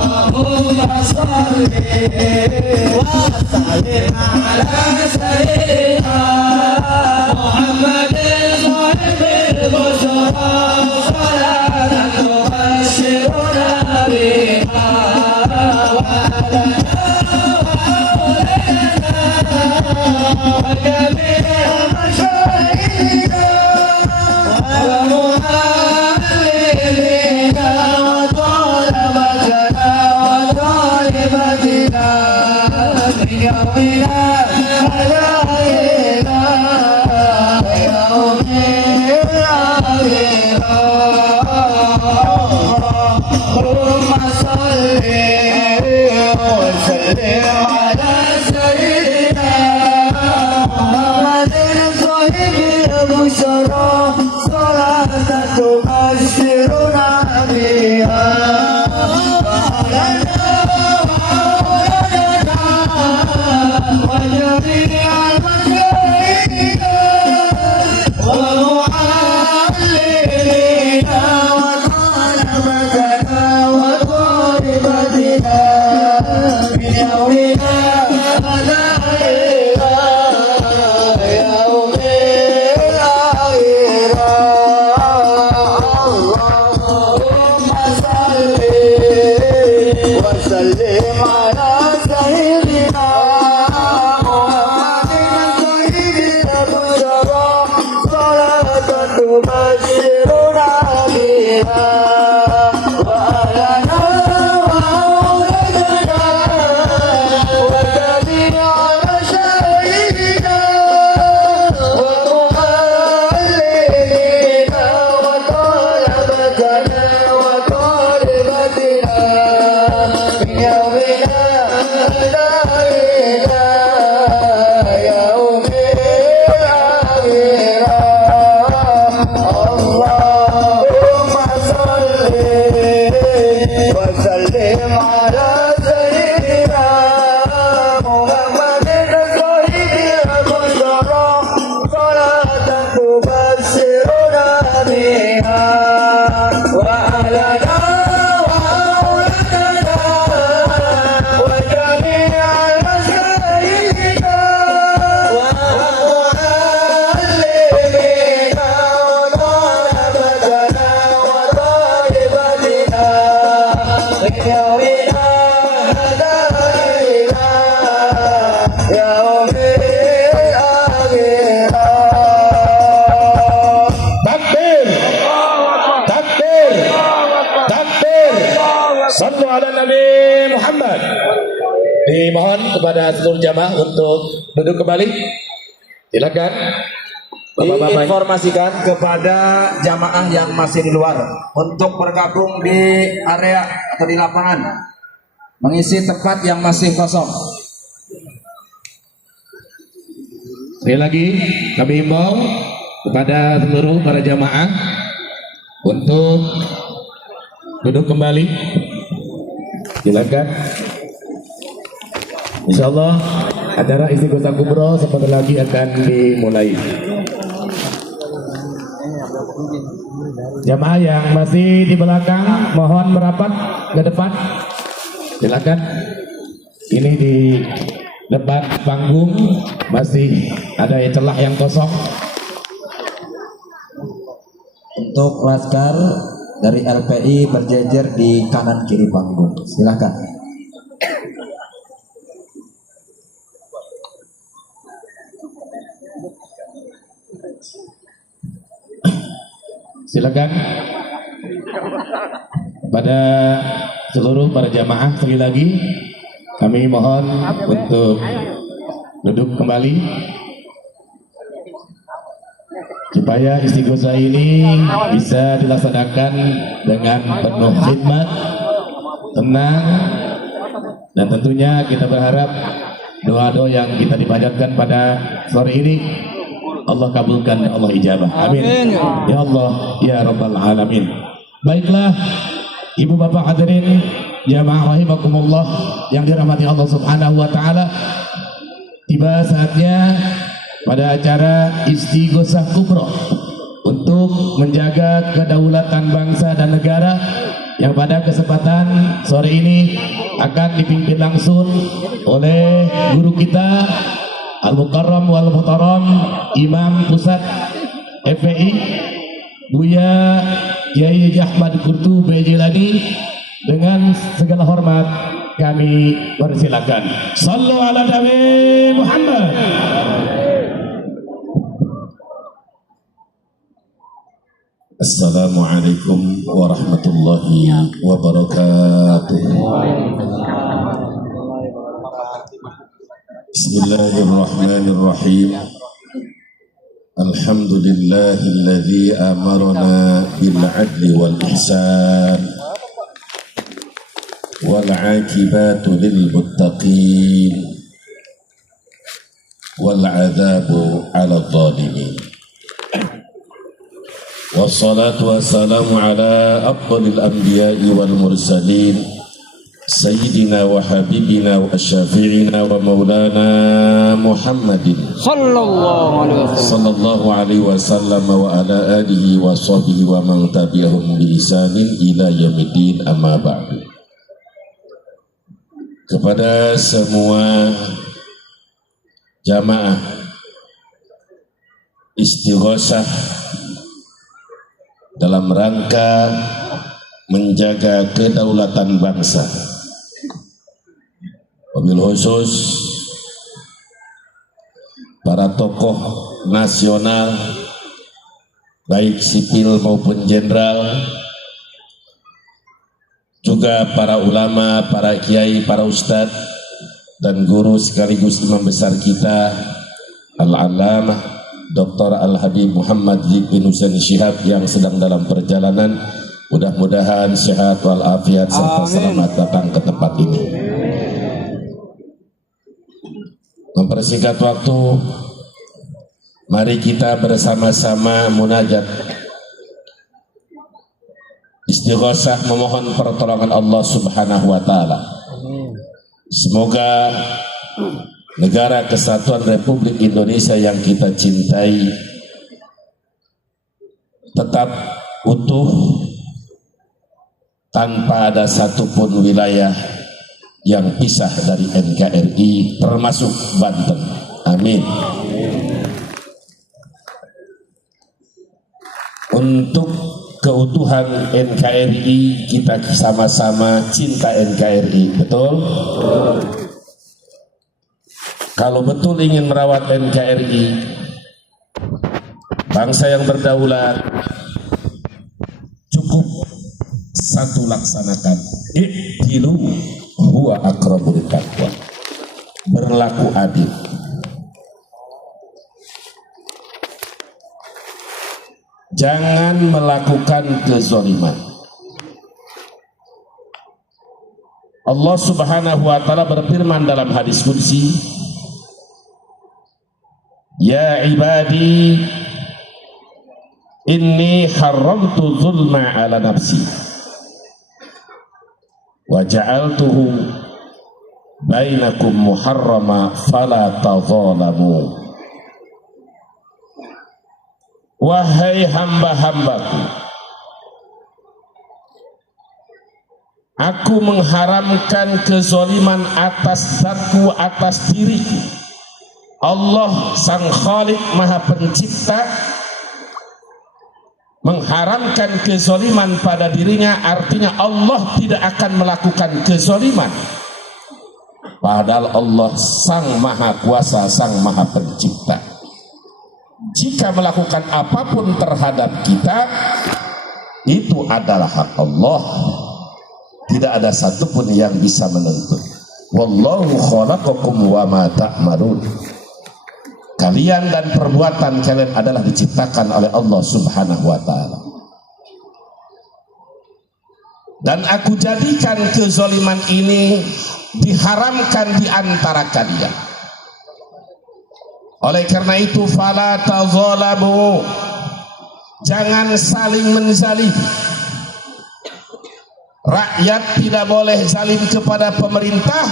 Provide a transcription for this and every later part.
Allahumma salli wa sallim ala sayyidina Muhammadin sahibil busyara salatan tubashshiruna biha wa ala Dimohon kepada seluruh jamaah untuk duduk kembali. Silakan. Diinformasikan kepada jamaah yang masih di luar untuk bergabung di area atau di lapangan, mengisi tempat yang masih kosong. Sekali lagi kami himbau kepada seluruh para jamaah untuk duduk kembali. Silakan. Insyaallah acara Istighosah Kubro sebentar lagi akan dimulai. Jamaah yang masih di belakang mohon merapat ke depan. Silakan. Ini di depan panggung masih ada celah yang kosong. Untuk laskar dari LPI berjejer di kanan kiri panggung. Silakan. Silakan pada seluruh para jamaah sekali lagi kami mohon untuk duduk kembali supaya istighosah ini bisa dilaksanakan dengan penuh khidmat, tenang, dan tentunya kita berharap doa-doa yang kita dipanjatkan pada sore ini Allah kabulkan, Allah ijabah. Amin. Ya Allah, ya Rabbal Alamin. Baiklah, Ibu Bapak hadirin jamaah rahimakumullah yang dirahmati Allah Subhanahu wa taala. Tiba saatnya pada acara Istighosah Kubro untuk menjaga kedaulatan bangsa dan negara, yang pada kesempatan sore ini akan dipimpin langsung oleh guru kita Al-Mukarram wal Muhtaram Imam Pusat FPI Buya Kiai Ahmad Qurtubi Jilani. Dengan segala hormat kami persilakan. Sallu ala Nabi Muhammad. Assalamualaikum warahmatullahi wabarakatuh. Bismillahirrahmanirrahim. Alhamdulillahilladzi amarna bil adli wal ihsan wal aqibatu lil muttaqin wal adzabu 'alal zalimin. Wassalatu wassalamu ala afdalil anbiya'i wal mursalin sayyidina wa habibina wa syafi'ina wa maulana Muhammadin sallallahu alaihi wasallam wa ala alihi wa sahbihi wa man tabi'ahum bi ihsanin ila yaumiddin, amma ba'du. Kepada semua jamaah istighosah dalam rangka menjaga kedaulatan bangsa, wabil khusus para tokoh nasional baik sipil maupun jenderal, juga para ulama, para kiai, para ustadz dan guru sekaligus imam besar kita Al-Allamah Dr. Al-Habib Muhammad bin Husain Syihab yang sedang dalam perjalanan. Mudah-mudahan sehat walafiat serta selamat datang ke tempat ini. Mempersingkat waktu, mari kita bersama-sama munajat istighosah memohon pertolongan Allah Subhanahu wa taala. Semoga negara Kesatuan Republik Indonesia yang kita cintai tetap utuh tanpa ada satupun wilayah yang pisah dari NKRI, termasuk Banten. Amin. Untuk keutuhan NKRI, kita sama-sama cinta NKRI, betul? Kalau betul ingin merawat NKRI, bangsa yang berdaulat, cukup satu laksanakan, i'dilu huwa aqrabu littaqwa, berlaku adil. Jangan melakukan kezaliman. Allah Subhanahu wa taala berfirman dalam hadis qudsi, ya ibadi inni haramtu zulma ala nafsi wa ja'altuhu bainakum muharrama fala tadzalamu. Wahai hamba-hambaku, aku mengharamkan kezaliman atas zatku, atas diriku. Allah Sang Khalik Maha Pencipta mengharamkan kezaliman pada dirinya, artinya Allah tidak akan melakukan kezaliman, padahal Allah Sang Maha Kuasa, Sang Maha Pencipta. Jika melakukan apapun terhadap kita, itu adalah hak Allah, tidak ada satupun yang bisa menuntut. Wallahu khalaqakum wa ma ta'malun. Kalian dan perbuatan kalian adalah diciptakan oleh Allah Subhanahu wa ta'ala. Dan aku jadikan kezaliman ini diharamkan di antara kalian. Oleh karena itu, fala tadzalamu, jangan saling menzalimi. Rakyat tidak boleh zalim kepada pemerintah,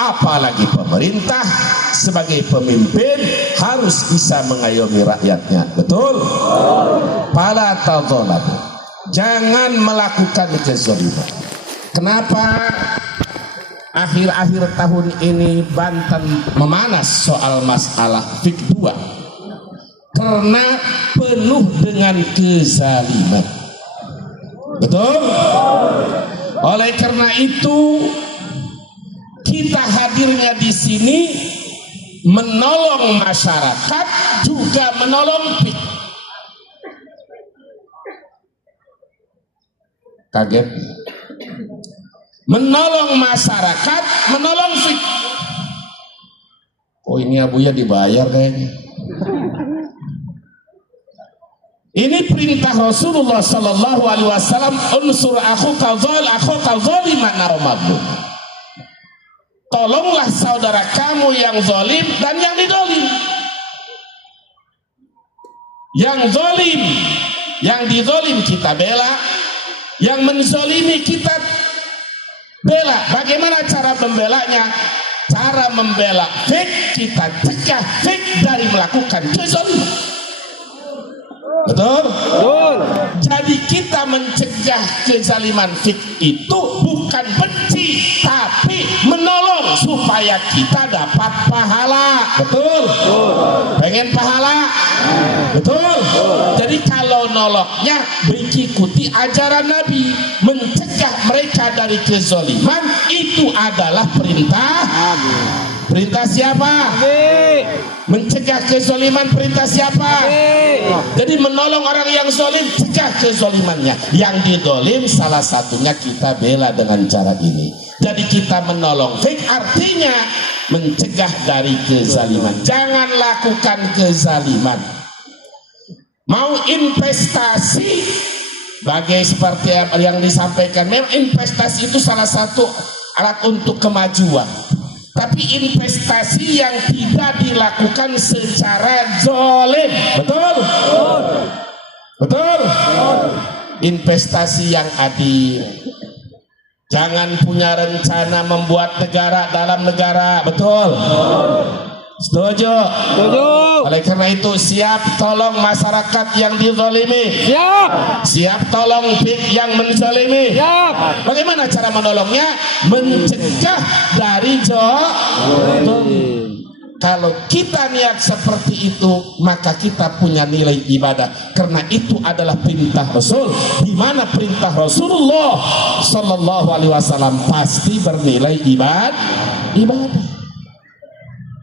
apalagi pemerintah sebagai pemimpin harus bisa mengayomi rakyatnya. Betul? Fala tadzalamu, jangan melakukan kezaliman. Kenapa akhir-akhir tahun ini Banten memanas soal masalah fik 2? Karena penuh dengan kezaliman. Betul? Oleh karena itu kita hadirnya di sini menolong masyarakat juga menolong fik. Kaget? Menolong masyarakat, menolong fik. Oh ini abuya dibayar kayaknya. Ini perintah Rasulullah Sallallahu Alaihi Wasallam, unsur akhuka zaliman aw mazlum. Tolonglah saudara kamu yang zalim dan yang didolim. Yang zalim, yang didolim kita bela, yang menzalimi kita bela. Bagaimana cara membelanya? Cara membela fik, kita cegah fik dari melakukan kezaliman. Betul? Betul. Jadi kita mencegah kezaliman fik itu bukan benci, tapi menolong supaya kita dapat pahala. Betul? Betul. Pengen pahala? Betul? Betul. Jadi kalau noloknya mengikuti ajaran Nabi, mencegah mereka dari kezaliman, itu adalah perintah. Perintah siapa? Mencegah kezaliman perintah siapa? Jadi menolong orang yang zalim, cegah kezalimannya. Yang didolim salah satunya kita bela dengan cara ini. Jadi kita menolong fik artinya mencegah dari kezaliman. Jangan lakukan kezaliman. Mau investasi, bagai seperti yang disampaikan, memang investasi itu salah satu alat untuk kemajuan. Tapi investasi yang tidak dilakukan secara zalim, betul? Betul? Investasi yang adil. Jangan punya rencana membuat negara dalam negara, betul? Setuju? Setuju. Oleh karena itu siap tolong masyarakat yang dizalimi. Siap. Siap tolong fik yang menzalimi. Siap. Bagaimana cara menolongnya? Mencegah dari zalim. Kalau kita niat seperti itu, maka kita punya nilai ibadah. Karena itu adalah perintah Rasul. Di mana perintah Rasulullah Sallallahu Alaihi Wasallam pasti bernilai ibadah.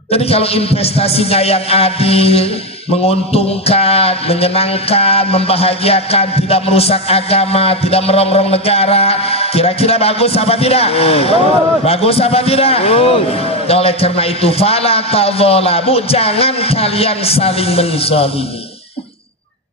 Jadi kalau investasinya yang adil, menguntungkan, menyenangkan, membahagiakan, tidak merusak agama, tidak merongrong negara, kira-kira bagus apa tidak? Bagus apa tidak? Oleh karena itu, fala tadzalamu, jangan kalian saling menzalimi.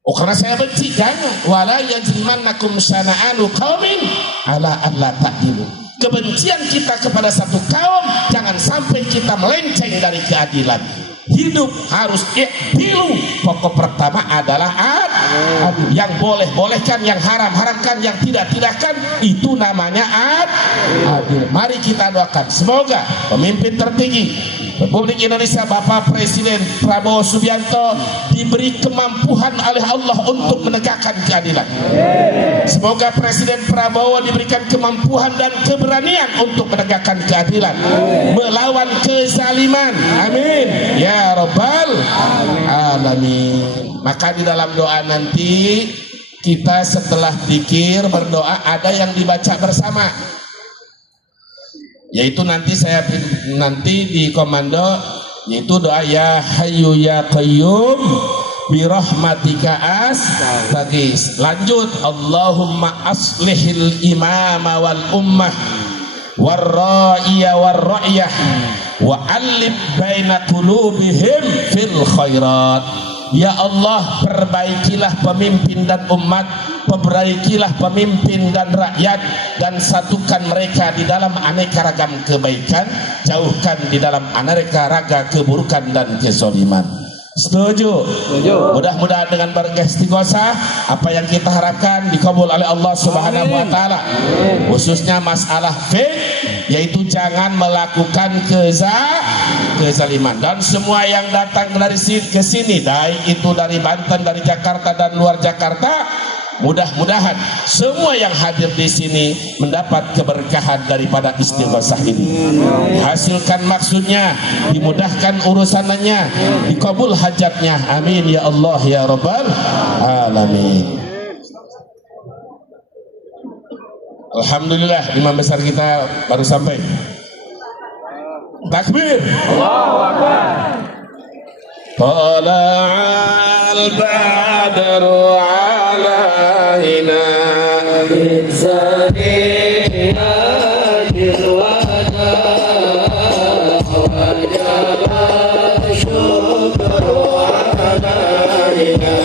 Oh karena saya benci, jangan. Wala yajrimannakum syana'anu qaumin ala alla ta'dilu. Kebencian kita kepada satu kaum jangan sampai kita melenceng dari keadilan. Hidup harus i'dilu. Pokok pertama adalah adil. Yang boleh-bolehkan, yang haram-haramkan, yang tidak-tidakkan, itu namanya adil. Mari kita doakan semoga pemimpin tertinggi Republik Indonesia Bapak Presiden Prabowo Subianto diberi kemampuan oleh Allah untuk menegakkan keadilan. Semoga Presiden Prabowo diberikan kemampuan dan keberanian untuk menegakkan keadilan, melawan kezaliman. Amin ya rabbal alamin. Maka di dalam doa nanti kita setelah zikir berdoa ada yang dibaca bersama, yaitu nanti di komando, yaitu doa ya hayyu ya qayyum birahmatika astaghis. Lanjut, Allahumma aslihil imama wal ummah warra'iya warra'iyah wa alif baina qulubihim fil khairat. Ya Allah, perbaikilah pemimpin dan umat, perbaikilah pemimpin dan rakyat, dan satukan mereka di dalam aneka ragam kebaikan, jauhkan di dalam aneka ragam keburukan dan kezaliman. Setuju? Mudah-mudahan dengan beristighosah apa yang kita harapkan dikabul oleh Allah Subhanahu wa taala. Khususnya masalah fik, yaitu jangan melakukan kezaliman. Dan semua yang datang dari ke sini, baik itu dari Banten, dari Jakarta dan luar Jakarta, Mudah-mudahan semua yang hadir di sini mendapat keberkahan daripada istighosah ini. Hasilkan maksudnya, dimudahkan urusannya, dikabul hajatnya. Amin ya Allah ya Rabbal alamin. Alhamdulillah, imam besar kita baru sampai. Takbir. Allahu Akbar. Tala'al badru alaina min saniyatil wada wajaba syukru alaina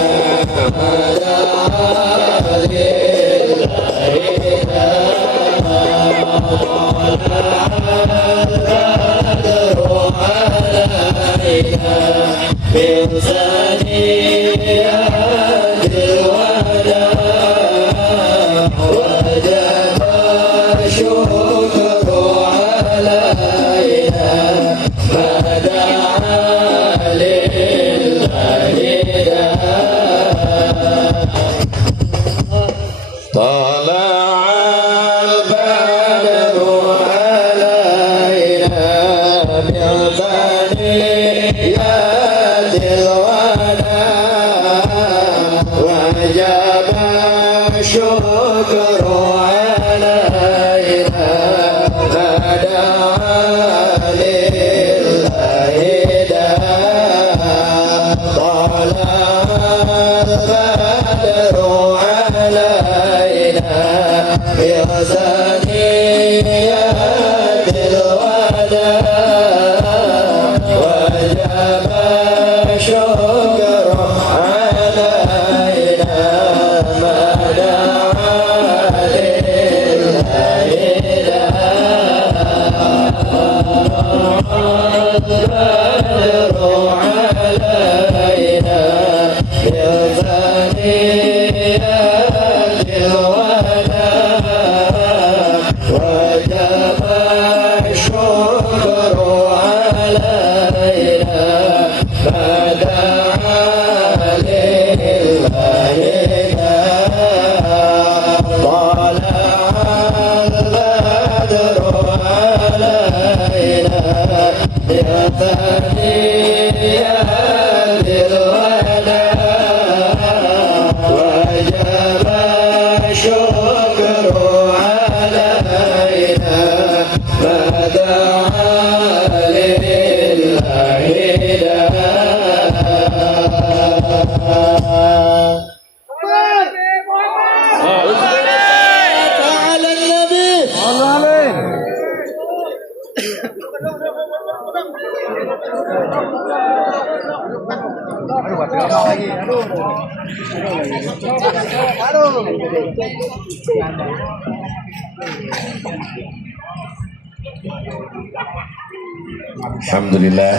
Alhamdulillah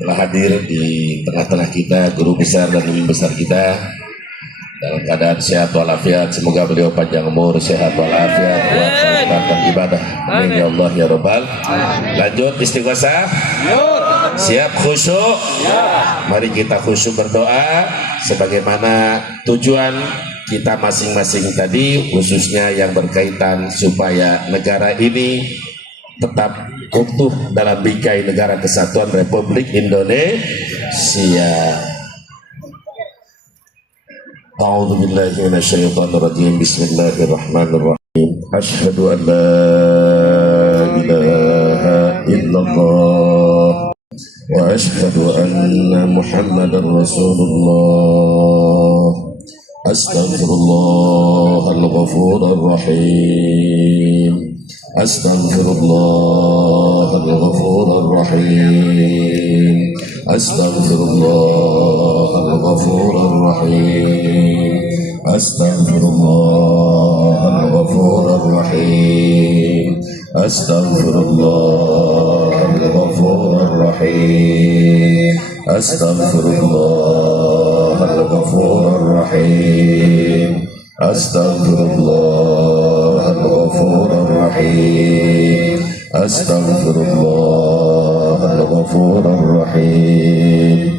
telah hadir di tengah-tengah kita guru besar dan imam besar kita dalam keadaan sehat walafiat. Semoga beliau panjang umur, sehat walafiat, kuat melakukan ibadah. Amin ya Allah ya Rabbal. Lanjut istighosah. Siap khusyuk. Mari kita khusyuk berdoa sebagaimana tujuan kita masing-masing tadi, khususnya yang berkaitan supaya negara ini tetap utuh dalam bingkai negara kesatuan Republik Indonesia. A'udzu billahi minasyaitonir rajim. Bismillahirrahmanirrahim. Asyhadu an la ilaha illallah wa asyhadu anna Muhammadar Rasulullah. Astaghfirullahal ghafurur rahim. Astaghfirullahal ghafurur rahim. Astaghfirullahal ghafurur rahim. Astaghfirullahal ghafurur rahim. Astaghfirullahal ghafurur rahim. Astaghfirullahal ghafurur rahim. Astaghfirullahal ghafurur rahim. Astaghfirullahal ghafurur rahim.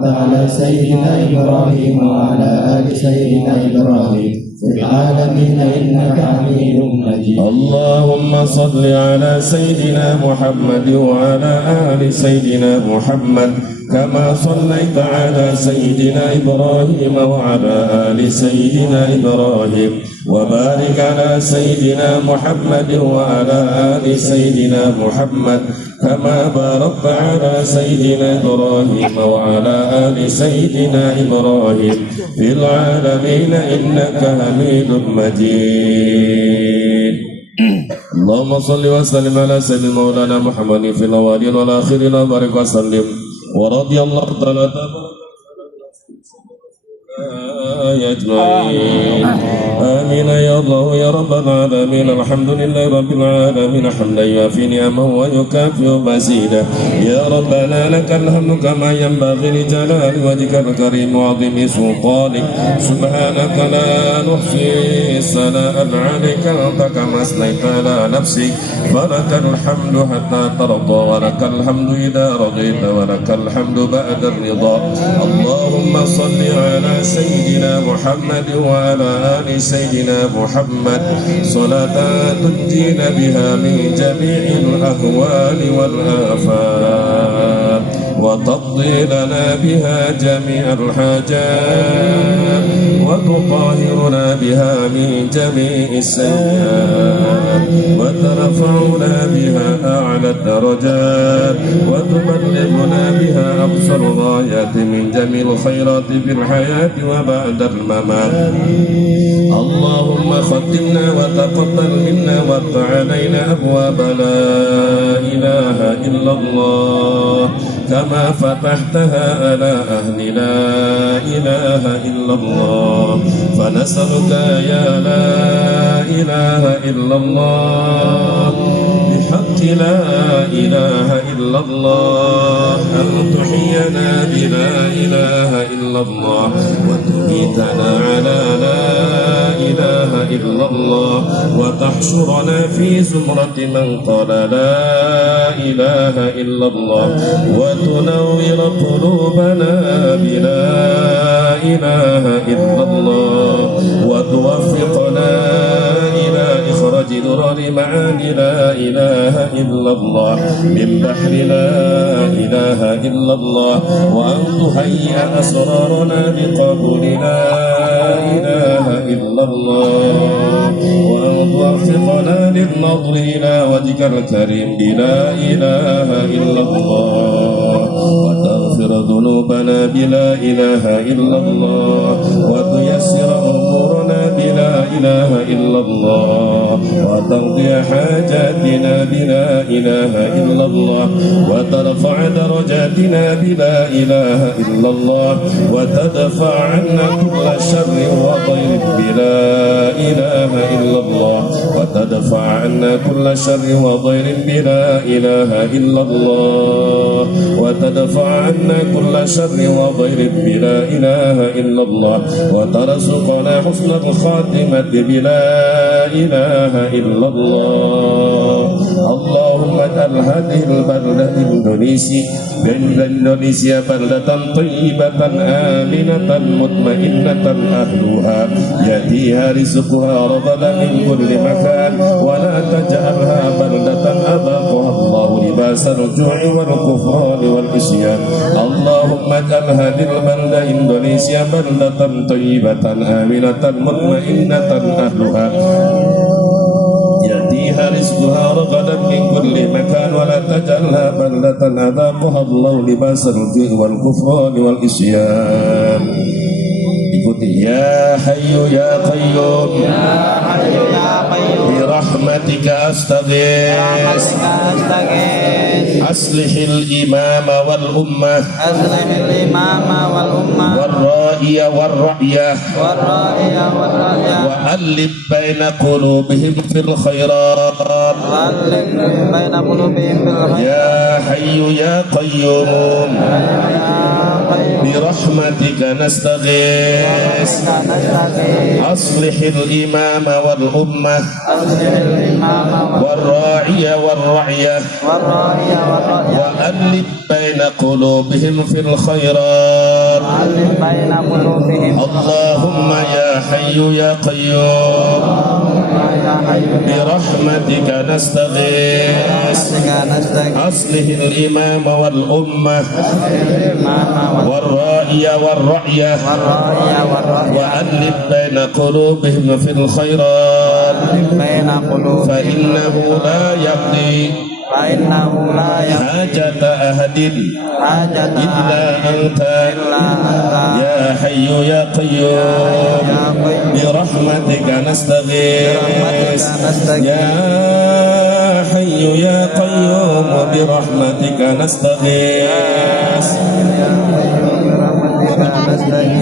باركت على سيدنا إبراهيم وعلى آل سيدنا إبراهيم في العالمين إنك حميد مجيد. اللهم صل على سيدنا محمد وعلى آل سيدنا محمد كما صليت على سيدنا إبراهيم وعلى آل سيدنا إبراهيم وبارك على سيدنا محمد وعلى آل سيدنا محمد كما باركت على سيدنا إبراهيم وعلى آل سيدنا إبراهيم في العالمين إنك حميد مجيد. اللهم صل وسلم على سيدنا مولانا محمد في الأولين والآخرين وبارك وسلم ورضي الله تعالى أجمعين. آمين يا الله يا رب العالمين. الحمد لله رب العالمين حمدا يوافي نعمه ويكافئ مزيدا. يا ربنا لك الحمد كما ينبغي لجلال وجهك الكريم وعظيم سلطانك. سبحانك لا نحصي ثناء عليك أنت كما أثنيت على نفسك. فلك الحمد حتى ترضى ولك الحمد إذا رضيت ولك الحمد بعد الرضا. اللهم صل على سيدنا محمد وعلى آل سيدنا محمد صلاة تنجينا بها من جميع الأهوال والآفات وتقضي لنا بها جميع الحاجات وتطهرنا بها من جميع السيئات وترفعنا بها أعلى الدرجات وتبلغنا بها أقصى الغايات من جميع الخيرات في الحياة وبعد الممات. اللهم ختمنا وتقبل منا وافتح علينا أبواب لا إله إلا الله كما فتحتها على أهل لا إله إلا الله. فنسألك يا لا إله إلا الله بحق لا إله إلا الله أن تحيينا بلا إله إلا الله وتميتنا على لا إله إلا الله وتحشرنا في زمرة من قال لا إله إلا الله وتنور قلوبنا بلا إله إلا الله وتوفقنا إلى إخراج درر معاني لا إله إلا الله من بحر لا إله إلا الله وأن تهيئ أسرارنا بقبول لا إله إلا الله وأن توفقنا للنظر إلى وجهك الكريم بلا إله إلا الله وتغفر ذنوبنا بلا إله إلا الله وتيسر أمورنا بلا إله إلا الله وتقضي حاجاتنا بلا إله إلا الله وترفع درجاتنا بلا إله إلا الله وتدفع عنا كل شر وضير بلا إله إلا الله وتدفع عنا كل شر وضير بلا إله إلا الله وتدفع عنا كل شر وضير بلا إله إلا الله وترزقنا حسن الخاتمة بلا إله إلا الله. اللهم اجعل هذه البلدة إندونيسيا بلدة طيبة آمنة مطمئنة أهلها يأتيها رزقها رغدا من كل مكان ولا تجعلها بلدة أذاقها الله لباس الجوع والكفران والعصيان. اللهم اجعل هذه البلدة إندونيسيا بلدة طيبة آمنة مطمئنة أهلها يأتيها رزقها رغدا من كل مكان ولا تجعلها بلدة أذاقها الله لباس الجوع والكفران والعصيان. ikuti ya hayyu ya qayyum birahmatika astaghis aslihil imama wal ummah wal ra'iya wal ra'yah wa alif baina qulubihim fil khairat ya hayyu ya qayyum birahmatika nastaghis aslihil imama wal ummah wal ra'iya wal ra'yah wa alif baina qulubihim fil khairat ألف بين قلوبهم اللهم يا حي يا قيوم برحمتك نستغيث أصلح الإمام والأمة والرائي والرعية وألف بين قلوبهم في الخيرات فإنه لا يقضي حاجة أحد إلا أنت يا حي يا قيوم برحمتك نستغيث يا حي يا قيوم برحمتك نستغيث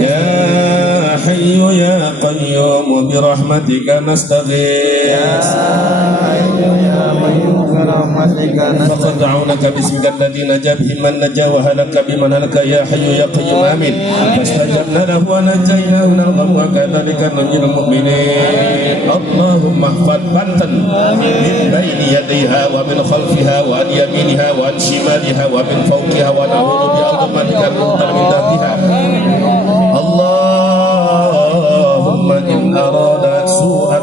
يا حي يا قيوم برحمتك نستغيث فقد دعونك باسمك الذي نجا به من نجا وهلك بمن هلك يا حي يا قيوم آمين فاستجبنا له ونجيناه من الغم وكذلك ننجي المؤمنين اللهم احفظ بنتن من بين يديها ومن خلفها وعن يمينها وعن شمالها ومن فوقها ونعوذ بعظمتك من ذاتها اللهم إن أراد سوءا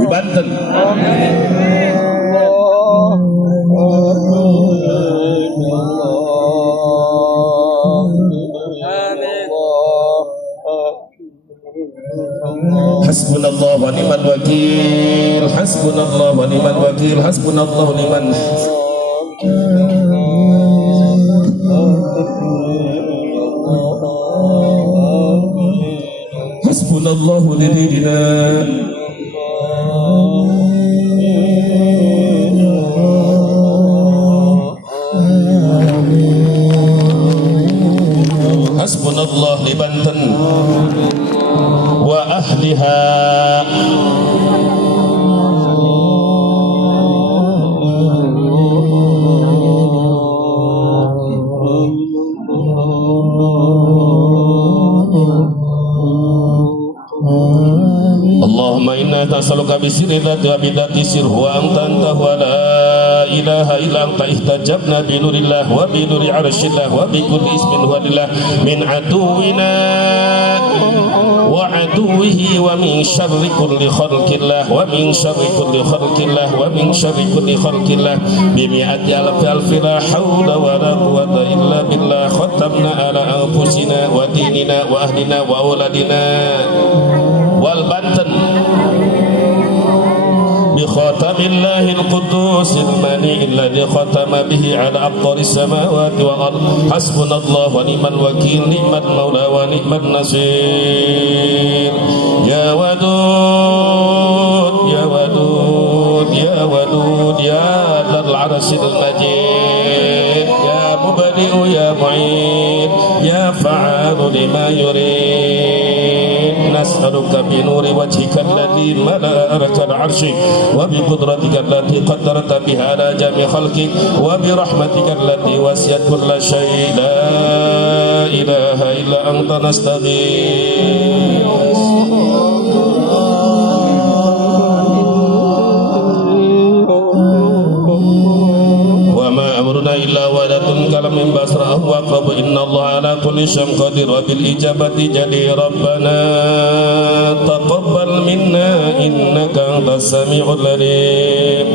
ببنتن حسبنا الله ونعم الوكيل حسبنا الله ونعم الوكيل حسبنا الله ونعم حسبنا الله لديننا حسبنا الله لبنتن وأهلها اللهم إنا نسألك بسر ذات وبذات سر وأنت أنت ولا إله إلا أنت احتجبنا بنور الله وبنور عرش الله وبكل اسم هو لله من عدونا وعدوه ومن شر كل خلق الله ومن شر كل خلق الله ومن شر كل خلق الله بمئة ألف ألف لا حول ولا قوة إلا بالله ختمنا على أنفسنا وديننا وأهلنا وأولادنا والبنتن بخاتم الله القدوس المنيع الذي ختم به على أبطال السماوات والأرض حسبنا الله ونعم الوكيل نعم المولى ونعم النصير يا ودود يا ودود يا ودود يا ذا العرش المجيد يا مبدئ يا معين يا فعال لما يريد نسألك بنور وجهك الذي ملأ أرك العرش وبقدرتك التي قدرت بها على جميع خلقك وبرحمتك التي وسعت كل شيء لا إله إلا أنت نستغيث وما أمرنا إلا وحدة كلام بصر أو أقرب إن الله على كل شيء قدير وبالإجابة جدير ربنا تقبل منا إنك أنت السميع العليم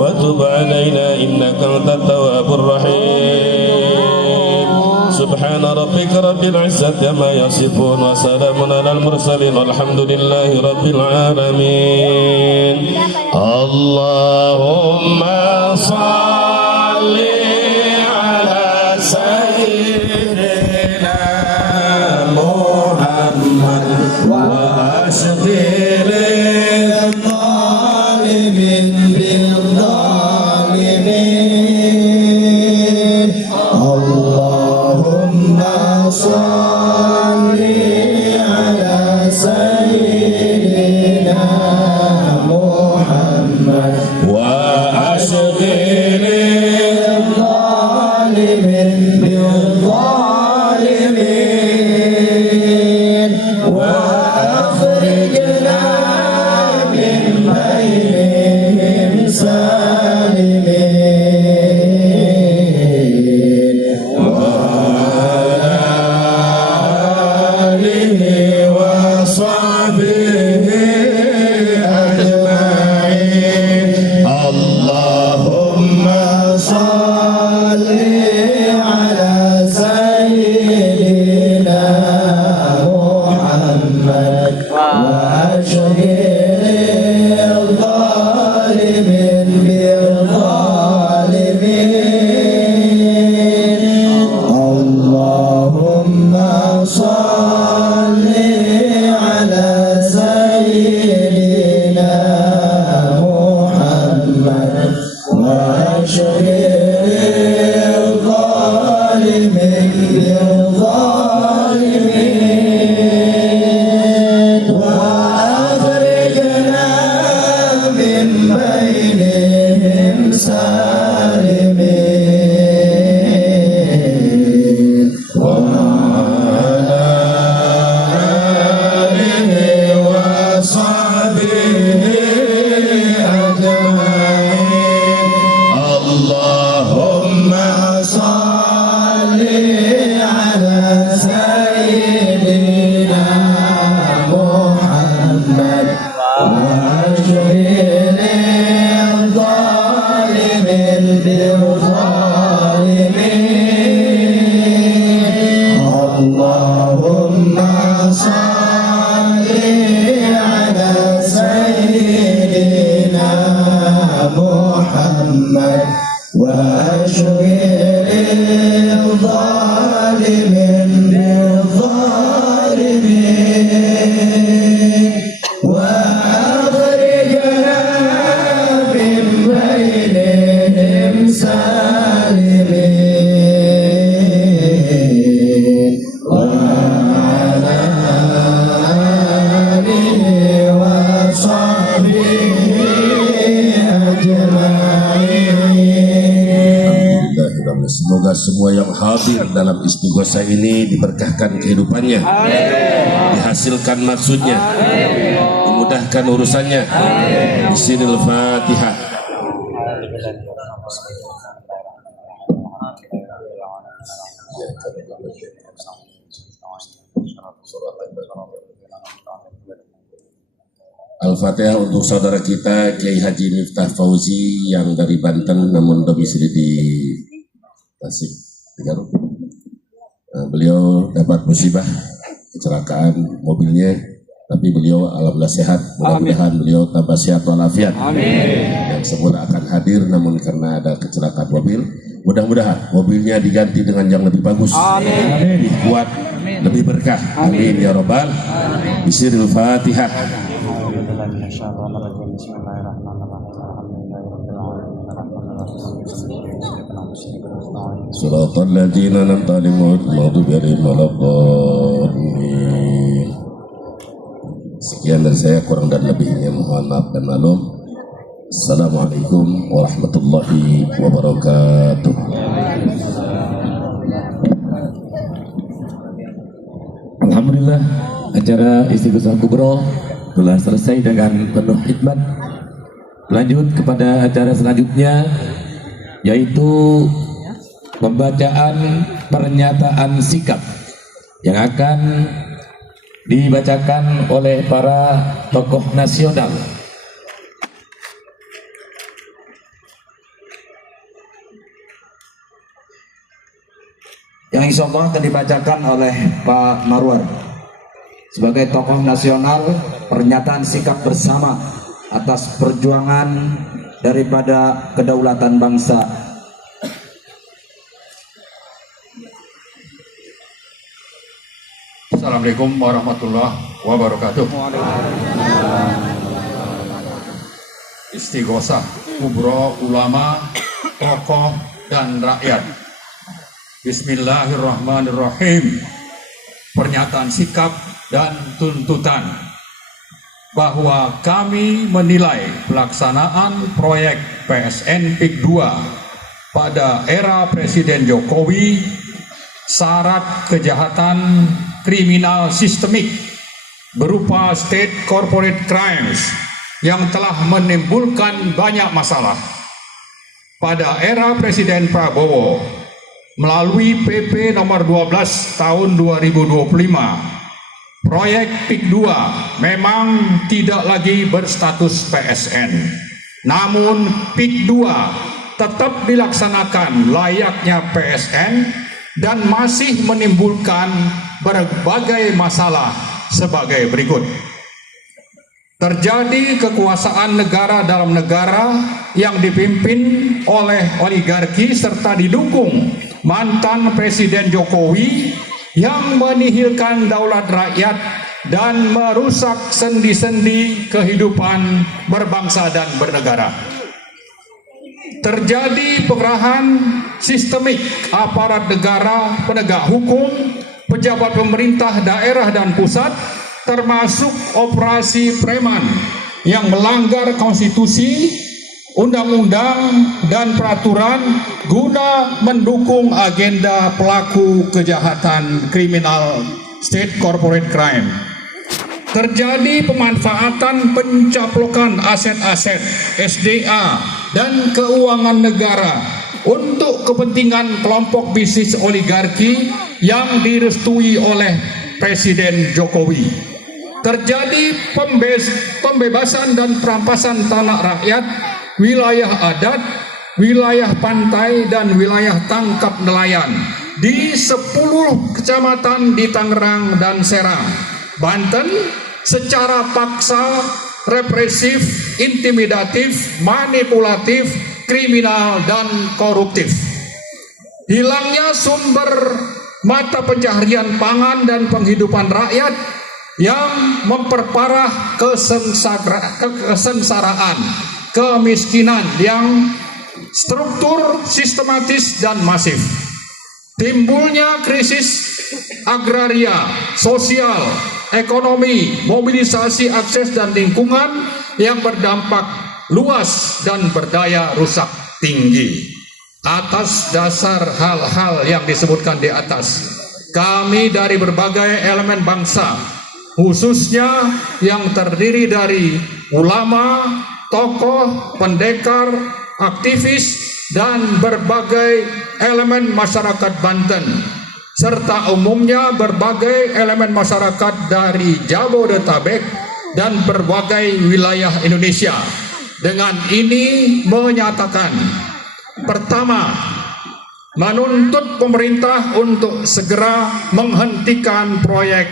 وتب علينا إنك أنت التواب الرحيم سبحان ربك رب العزة عما يصفون وسلام على المرسلين والحمد لله رب العالمين اللهم صل على سيدنا محمد وأشغل الظالمين بالظالمين اللهم صل على سيدنا محمد وأشغل الظالمين بالظالمين وأخرجنا من بينهم سالمين وعلى بينهم سالمين Semoga semua yang hadir dalam istighosah ini diberkahkan kehidupannya, dihasilkan maksudnya, dimudahkan urusannya. Bismillahil Fatihah. Al-Fatihah untuk saudara kita Kiai Haji Miftah Fauzi yang dari Banten namun domisili di Tasik, Garut. Beliau dapat musibah kecelakaan mobilnya, tapi beliau alhamdulillah sehat. Mudah-mudahan beliau tambah sehat walafiat. Dan semula akan hadir, namun karena ada kecelakaan mobil, mudah-mudahan mobilnya diganti dengan yang lebih bagus, lebih kuat, lebih berkah. Amin ya robbal. Bismillahil Fatihah. Shiratal ladzina an'amta alaihim ghairil maghdubi waladdallin. Sekian dari saya, kurang dan lebihnya mohon maaf dan maklum. Assalamualaikum warahmatullahi wabarakatuh. Alhamdulillah, acara Istighosah Kubro telah selesai dengan penuh hikmat. Lanjut kepada acara selanjutnya, yaitu pembacaan pernyataan sikap yang akan dibacakan oleh para tokoh nasional. Yang insya Allah akan dibacakan oleh Pak Marwar sebagai tokoh nasional, pernyataan sikap bersama atas perjuangan daripada kedaulatan bangsa. Assalamualaikum warahmatullahi wabarakatuh. Istighosah kubro ulama, tokoh dan rakyat. Bismillahirrahmanirrahim. Pernyataan sikap dan tuntutan bahwa kami menilai pelaksanaan proyek PSN PIK 2 pada era Presiden Jokowi syarat kejahatan kriminal sistemik berupa state corporate crimes yang telah menimbulkan banyak masalah. Pada era Presiden Prabowo melalui PP nomor 12 tahun 2025, proyek PIK 2 memang tidak lagi berstatus PSN. Namun PIK 2 tetap dilaksanakan layaknya PSN dan masih menimbulkan berbagai masalah sebagai berikut. Terjadi kekuasaan negara dalam negara yang dipimpin oleh oligarki serta didukung mantan Presiden Jokowi yang menihilkan daulat rakyat dan merusak sendi-sendi kehidupan berbangsa dan bernegara. Terjadi pengerahan sistemik aparat negara, penegak hukum, pejabat pemerintah daerah dan pusat, termasuk operasi preman yang melanggar konstitusi, undang-undang, dan peraturan guna mendukung agenda pelaku kejahatan kriminal state corporate crime. Terjadi pemanfaatan pencaplokan aset-aset SDA dan keuangan negara untuk kepentingan kelompok bisnis oligarki yang direstui oleh Presiden Jokowi. Terjadi pembebasan dan perampasan tanah rakyat, wilayah adat, wilayah pantai, dan wilayah tangkap nelayan di 10 kecamatan di Tangerang dan Serang, Banten secara paksa, represif, intimidatif, manipulatif, kriminal, dan koruptif. Hilangnya sumber mata pencaharian pangan dan penghidupan rakyat yang memperparah kesengsaraan, kemiskinan yang struktur, sistematis, dan masif. Timbulnya krisis agraria, sosial, ekonomi, mobilisasi akses dan lingkungan yang berdampak luas dan berdaya rusak tinggi. Atas dasar hal-hal yang disebutkan di atas, kami dari berbagai elemen bangsa, khususnya yang terdiri dari ulama, tokoh, pendekar, aktivis, dan berbagai elemen masyarakat Banten, serta umumnya berbagai elemen masyarakat dari Jabodetabek dan berbagai wilayah Indonesia. Dengan ini menyatakan, pertama, menuntut pemerintah untuk segera menghentikan proyek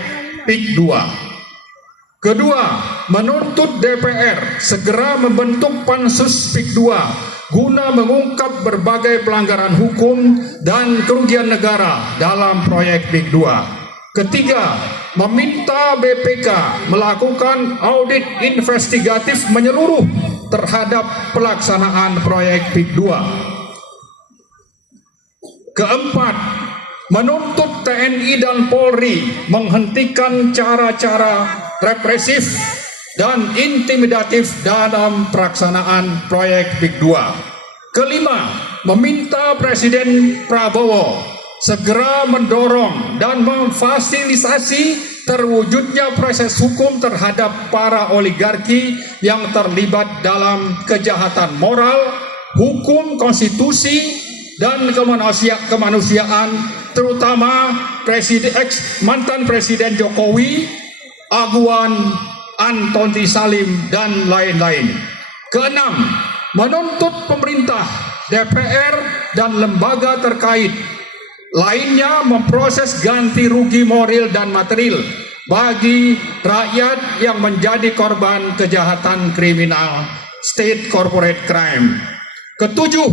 PIK 2. Kedua, menuntut DPR segera membentuk pansus PIK 2 guna mengungkap berbagai pelanggaran hukum dan kerugian negara dalam proyek PIK 2. Ketiga, meminta BPK melakukan audit investigatif menyeluruh terhadap pelaksanaan proyek PIK 2. Keempat, menuntut TNI dan Polri menghentikan cara-cara represif dan intimidatif dalam pelaksanaan proyek PIK 2. Kelima, meminta Presiden Prabowo segera mendorong dan memfasilitasi terwujudnya proses hukum terhadap para oligarki yang terlibat dalam kejahatan moral, hukum, konstitusi, dan kemanusiaan, terutama mantan Presiden Jokowi, Aguan, Antoni Salim, dan lain-lain. Keenam, menuntut pemerintah, DPR, dan lembaga terkait lainnya memproses ganti rugi moral dan material bagi rakyat yang menjadi korban kejahatan kriminal state corporate crime. Ketujuh,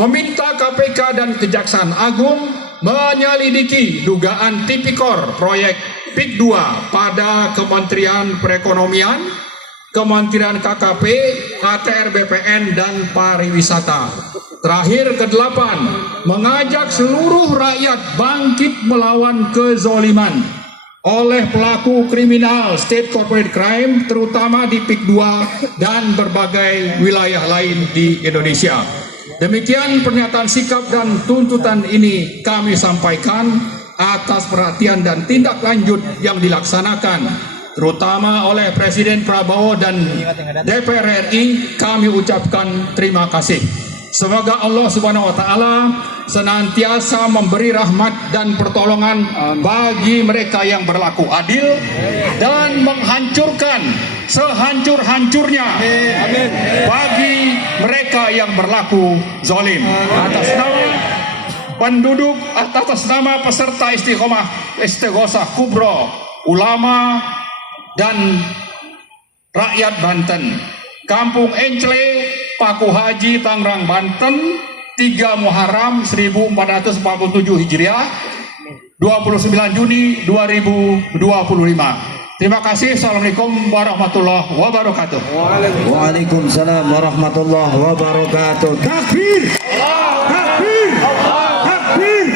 meminta KPK dan Kejaksaan Agung menyelidiki dugaan tipikor proyek PIK 2 pada Kementerian Perekonomian, Kementerian KKP, ATR BPN, dan Pariwisata. Terakhir, kedelapan, mengajak seluruh rakyat bangkit melawan kezoliman oleh pelaku kriminal state corporate crime, terutama di PIK 2 dan berbagai wilayah lain di Indonesia. Demikian pernyataan sikap dan tuntutan ini kami sampaikan atas perhatian dan tindak lanjut yang dilaksanakan, terutama oleh Presiden Prabowo dan DPR RI. Kami ucapkan terima kasih. Semoga Allah Subhanahu wa Ta'ala senantiasa memberi rahmat dan pertolongan bagi mereka yang berlaku adil dan menghancurkan sehancur-hancurnya bagi mereka yang berlaku zalim. Atas nama penduduk, atas nama peserta Istighosah Kubro, ulama, dan rakyat Banten, Kampung Encle, Paku Haji, Tangerang, Banten, 3 Muharram 1447 Hijriah, 29 Juni 2025. Terima kasih. Assalamualaikum warahmatullahi wabarakatuh. Waalaikumsalam warahmatullahi wabarakatuh. Takbir! Takbir! Takbir!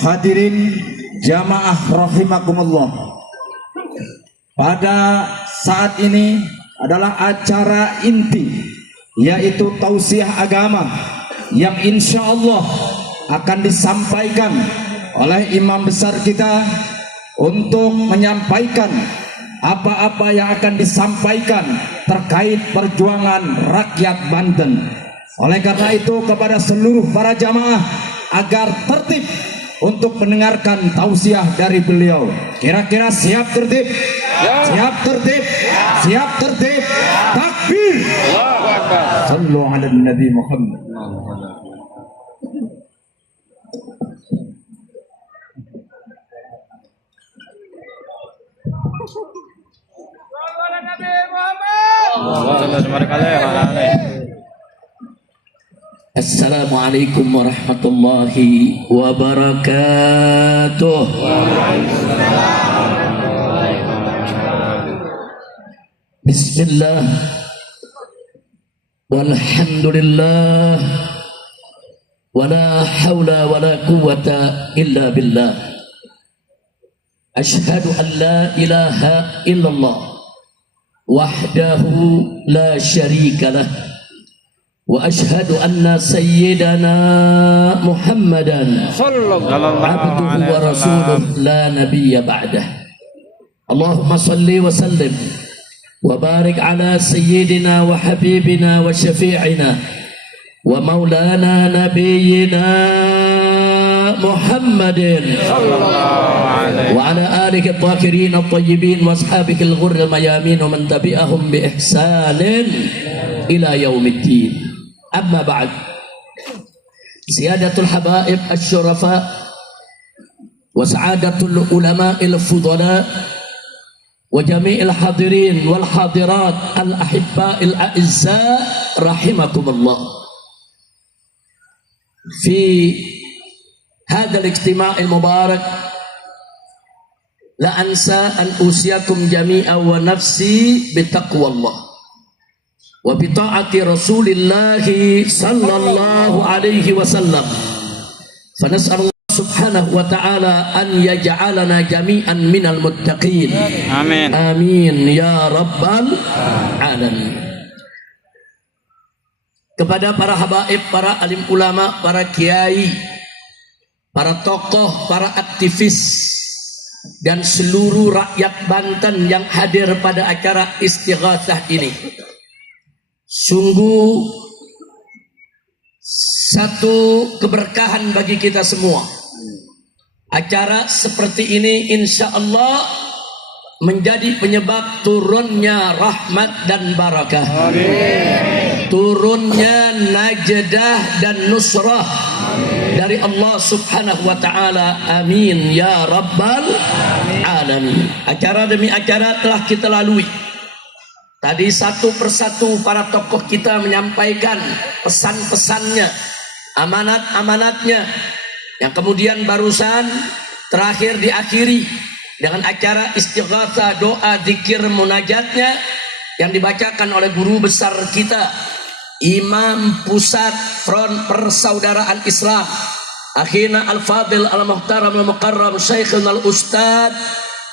Hadirin jamaah rahimakumullah. pada saat ini adalah acara inti, yaitu tausiah agama yang insya Allah akan disampaikan oleh imam besar kita untuk menyampaikan apa-apa yang akan disampaikan terkait perjuangan rakyat Banten. Oleh karena itu, kepada seluruh para jamaah agar tertib untuk mendengarkan tausiah dari beliau. Kira-kira siap tertib? Siap tertib? Siap tertib? Takbir! Sallu ala Nabi Muhammad. Assalamualaikum warahmatullahi wabarakatuh. Bismillah, walhamdulillah, wala hawla wala quwwata illa billah. Ashhadu an la ilaha illallah wahdahu la syarika lah, wa ashhadu anna sayyidana Muhammadan abduhu wa rasuluh la nabiyya ba'dah. Allahumma salli wa sallim wa barik ala sayyidina wa habibina wa syafi'ina wa maulana nabiyyina Muhammadin wa ala alihi at-tahirin at-tayyibin wa ashabihi al-ghurr al-mayamin wa man tabi'ahum bi ihsanin ila yaumiddin. Amma ba'd. Siyadatul habaib asy-syurafa wa sa'adatul ulama'il fudala wa jami'il hadirin wal hadirat al-ahibba'il a'izza rahimakumullah. Fi hadha al-ijtima' al-mubarak la ansa an usiyakum jami'an wa nafsi bi taqwallah wa bi ta'ati Rasulillah sallallahu alaihi wasallam. Fa nas'alullah subhanahu wa ta'ala an yaj'alana jami'an minal muttaqin. Amin. Amin ya rabbal alamin. Kepada para habaib, para alim ulama, para kiai, para tokoh, para aktivis dan seluruh rakyat Banten yang hadir pada acara istighatsah ini. Sungguh satu keberkahan bagi kita semua. Acara seperti ini insya Allah menjadi penyebab turunnya rahmat dan barakah. Amin. Turunnya najdah dan nusrah dari Allah subhanahu wa ta'ala. Amin ya rabbal alamin. Acara demi acara telah kita lalui. Tadi satu persatu para tokoh kita menyampaikan pesan-pesannya, amanat-amanatnya, yang kemudian barusan terakhir diakhiri dengan acara istighatsah, doa, zikir, munajatnya yang dibacakan oleh guru besar kita, Imam Pusat Front Persaudaraan Islam, Akhina Al-Fadil Al-Muhtaram Al-Mukarram Syekhuna Al-Ustad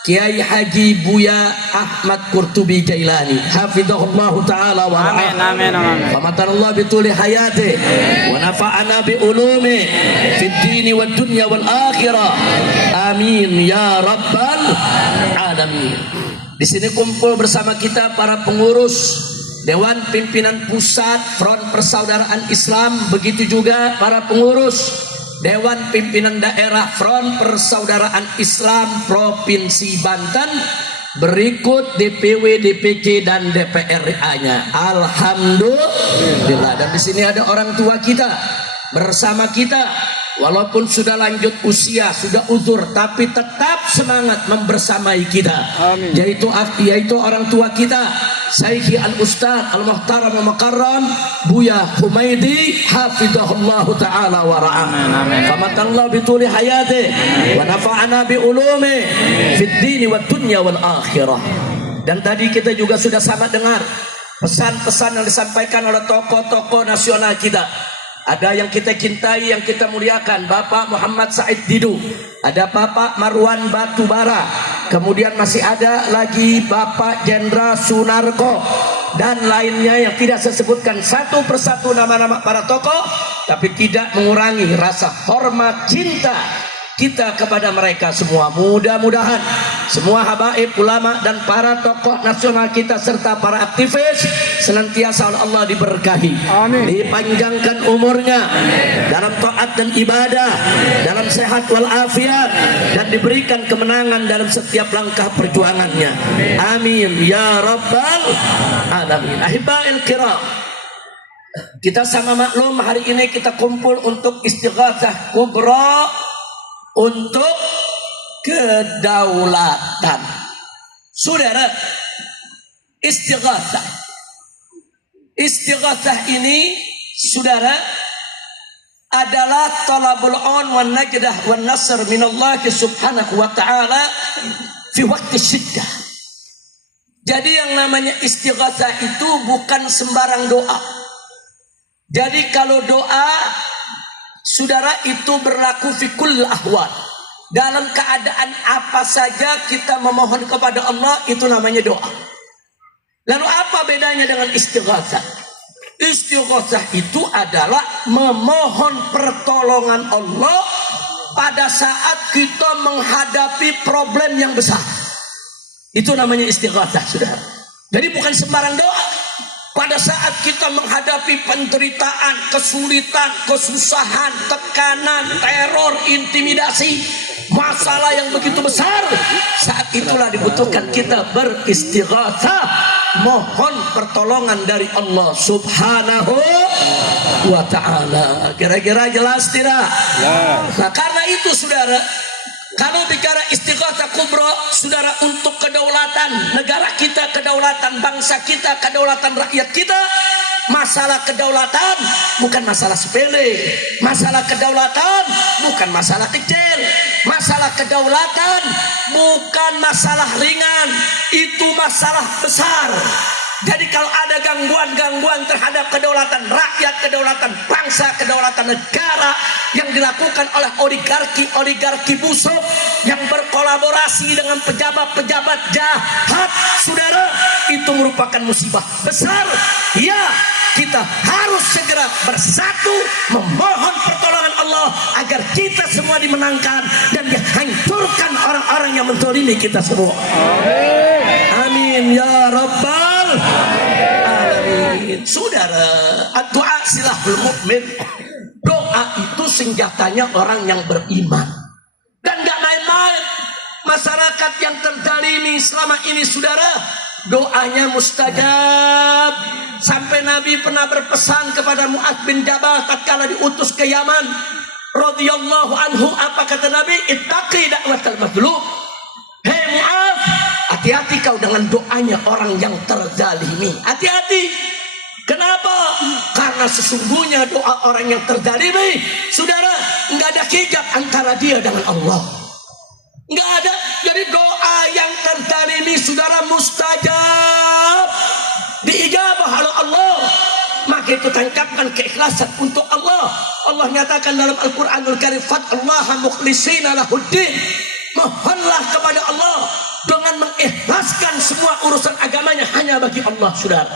Kiai Haji Buya Ahmad Qurtubi Jailani, hafizahullahu ta'ala wa ra'ah. Amin, amin, amin. Wa matarallahu bituli hayati wa nafa'ana bi ulumi fid dini wad dunya wal akhirah. Amin ya rabbal alamin. Di sini kumpul bersama kita para pengurus Dewan Pimpinan Pusat Front Persaudaraan Islam, begitu juga para pengurus Dewan Pimpinan Daerah Front Persaudaraan Islam Provinsi Banten, berikut DPW, DPC dan DPRA-nya. Alhamdulillah. Dan di sini ada orang tua kita bersama kita, walaupun sudah lanjut usia, sudah uzur, tapi tetap semangat membersamai kita. Amin. Yaitu orang tua kita, Syekh Al-Ustad Al-Muhtaram Al-Mukarram Buya Humaidi, hafizahullahu ta'ala wa ra'ah. Famatallahu bituli hayati wa nafa'ana bi ulumi fid dini wad dunya wal akhirah. Dan tadi kita juga sudah sama dengar pesan-pesan yang disampaikan oleh tokoh-tokoh nasional kita. Ada yang kita cintai, yang kita muliakan, Bapak Muhammad Said Didu, ada Bapak Marwan Batubara, kemudian masih ada lagi Bapak Jenderal Sunarko dan lainnya yang tidak saya sebutkan satu persatu nama-nama para tokoh, tapi tidak mengurangi rasa hormat cinta kita kepada mereka semua. Mudah-mudahan semua habaib, ulama dan para tokoh nasional kita serta para aktivis senantiasa oleh Allah diberkahi, dipanjangkan umurnya dalam taat dan ibadah, dalam sehat walafiat, dan diberikan kemenangan dalam setiap langkah perjuangannya. Amin ya rabbal alamin. Ahibba'il kiram, kita sama maklum hari ini kita kumpul untuk istighatsah kubra untuk kedaulatan. Saudara, istighatsah ini saudara adalah talabul aun wan najdah wan nasr minallah subhanahu wa ta'ala fi waqti syiddah. Jadi yang namanya istighatsah itu bukan sembarang doa. Jadi kalau doa saudara itu berlaku fi kull ahwal. Dalam keadaan apa saja kita memohon kepada Allah, itu namanya doa. Lalu apa bedanya dengan istighatsah? Istighatsah itu adalah memohon pertolongan Allah pada saat kita menghadapi problem yang besar. Itu namanya istighatsah, saudara. Jadi bukan sembarang doa. Pada saat kita menghadapi penderitaan, kesulitan, kesusahan, tekanan, teror, intimidasi, masalah yang begitu besar, saat itulah dibutuhkan kita beristighatsah, mohon pertolongan dari Allah subhanahu wa ta'ala. Kira-kira jelas tidak? Nah, karena itu saudara, kalau bicara istighatsah kubra, saudara, untuk kedaulatan negara kita, kedaulatan bangsa kita, kedaulatan rakyat kita, masalah kedaulatan bukan masalah sepele. Masalah kedaulatan bukan masalah kecil. Masalah kedaulatan bukan masalah ringan, itu masalah besar. Jadi kalau ada gangguan-gangguan terhadap kedaulatan rakyat, kedaulatan bangsa, kedaulatan negara yang dilakukan oleh oligarki busuk yang berkolaborasi dengan pejabat-pejabat jahat, saudara, itu merupakan musibah besar. Ya, kita harus segera bersatu memohon pertolongan Allah agar kita semua dimenangkan dan dihancurkan orang-orang yang menzalimi kita semua. Amin ya rabbal alamin. Saudara, doa silahul mukmin. Doa itu senjatanya orang yang beriman. Dan gak main-main. Masyarakat yang terzalimi selama ini, saudara, doanya mustajab. Sampai Nabi pernah berpesan kepada Mu'adz bin Jabal tatkala diutus ke Yaman radhiyallahu anhu, apa kata Nabi? Ittaqi da'watal mazlum. Hei Mu'adz, hati-hati kau dengan doanya orang yang terzalimi. Hati-hati. Kenapa? Karena sesungguhnya doa orang yang terzalimi, saudara, nggak ada hijab antara dia dengan Allah. Nggak ada. Jadi doa yang terzalimi, saudara, mustajab, diijabah oleh Allah. Maka itu tancapkan keikhlasan untuk Allah. Allah nyatakan dalam Al-Quranul Karim, "Fad'ullaha mukhlishina lahuddin." Mohonlah kepada Allah dengan mengikhlaskan semua urusan agamanya hanya bagi Allah, saudara.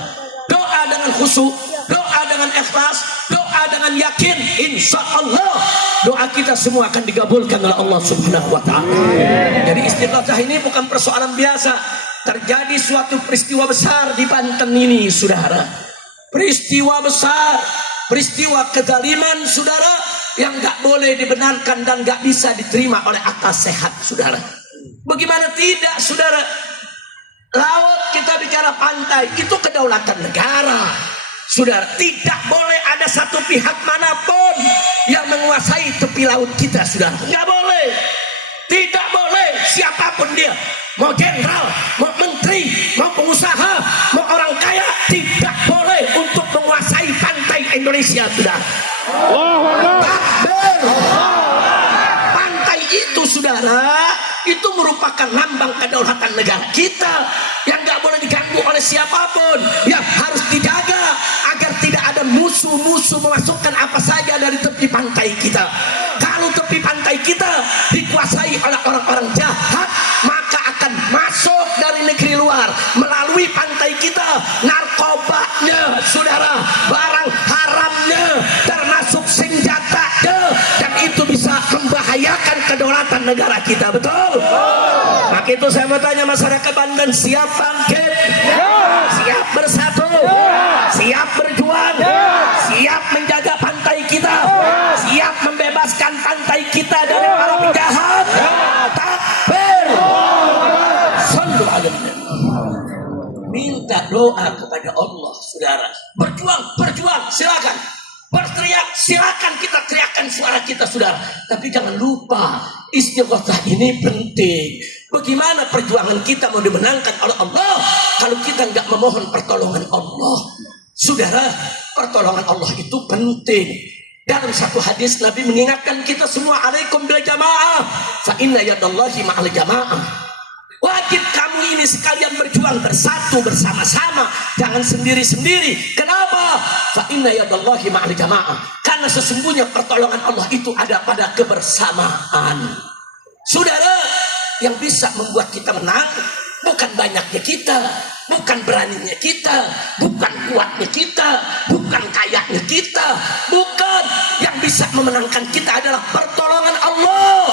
Doa dengan khusyuk, doa dengan ikhlas, doa dengan yakin, insya Allah doa kita semua akan digabulkan oleh Allah subhanahu wa ta'ala. Jadi istighatsah ini bukan persoalan biasa. Terjadi suatu peristiwa besar di Banten ini, saudara. Peristiwa besar, peristiwa kezaliman, saudara, yang gak boleh dibenarkan dan gak bisa diterima oleh akal sehat, saudara. Bagaimana tidak, saudara? Laut, kita bicara pantai, itu kedaulatan negara, saudara. Tidak boleh ada satu pihak manapun yang menguasai tepi laut kita, saudara. Nggak boleh. Tidak boleh siapapun dia, mau jenderal, mau menteri, mau pengusaha, mau orang kaya, tidak boleh untuk menguasai pantai Indonesia, saudara. Takbir. Pantai itu, saudara, itu merupakan lambang kedaulatan negara kita yang gak boleh diganggu oleh siapapun, yang harus dijaga agar tidak ada musuh-musuh memasukkan apa saja dari tepi pantai kita. Kalau tepi pantai kita dikuasai oleh orang-orang jahat, maka akan keluar melalui pantai kita, narkobanya saudara, barang haramnya, termasuk senjatanya, dan itu bisa membahayakan kedaulatan negara kita. Betul? Maka itu saya mau tanya masyarakat Banten, siap bangkit? Siap bersatu? Siap berjuang? Siap menjaga pantai kita? Siap membebaskan pantai kita dari para penjahat? Takbir! Sallu ala Nabi. Minta doa kepada Allah, saudara. Berjuang, silakan. Berteriak, silakan kita teriakkan suara kita, saudara. Tapi jangan lupa, istighatsah ini penting. Bagaimana perjuangan kita mau dimenangkan oleh Allah kalau kita nggak memohon pertolongan Allah? Saudara, pertolongan Allah itu penting. Dalam satu hadis Nabi mengingatkan kita semua, alaikum bil jamaah, fa inna yadallahi ma'al jamaah. Wajib kamu ini sekalian berjuang bersatu bersama-sama, jangan sendiri-sendiri. Kenapa? Fa inna yadallahi ma'al jamaah. Karena sesungguhnya pertolongan Allah itu ada pada kebersamaan. Saudara, yang bisa membuat kita menang bukan banyaknya kita, bukan beraninya kita, bukan kuatnya kita, bukan kayanya kita, bukan. Yang bisa memenangkan kita adalah pertolongan Allah.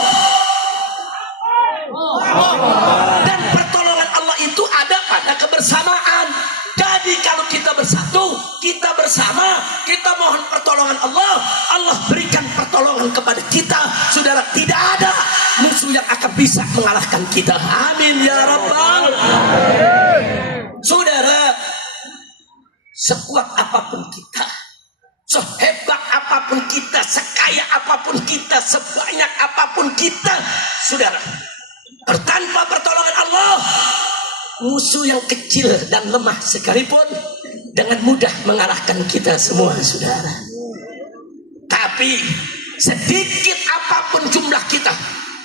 Dan pertolongan Allah itu ada pada kebersamaan. Jadi kalau kita bersatu, kita bersama, kita mohon pertolongan Allah, Allah berikan pertolongan kepada kita. Saudara, tidak ada musuh yang akan bisa mengalahkan kita. Amin ya Rabbal. Saudara, sekuat apapun kita, sehebat apapun kita, sekaya apapun kita, sebanyak apapun kita, saudara, tanpa pertolongan Allah, musuh yang kecil dan lemah sekalipun dengan mudah mengalahkan kita semua, saudara. Tapi sedikit apapun jumlah kita,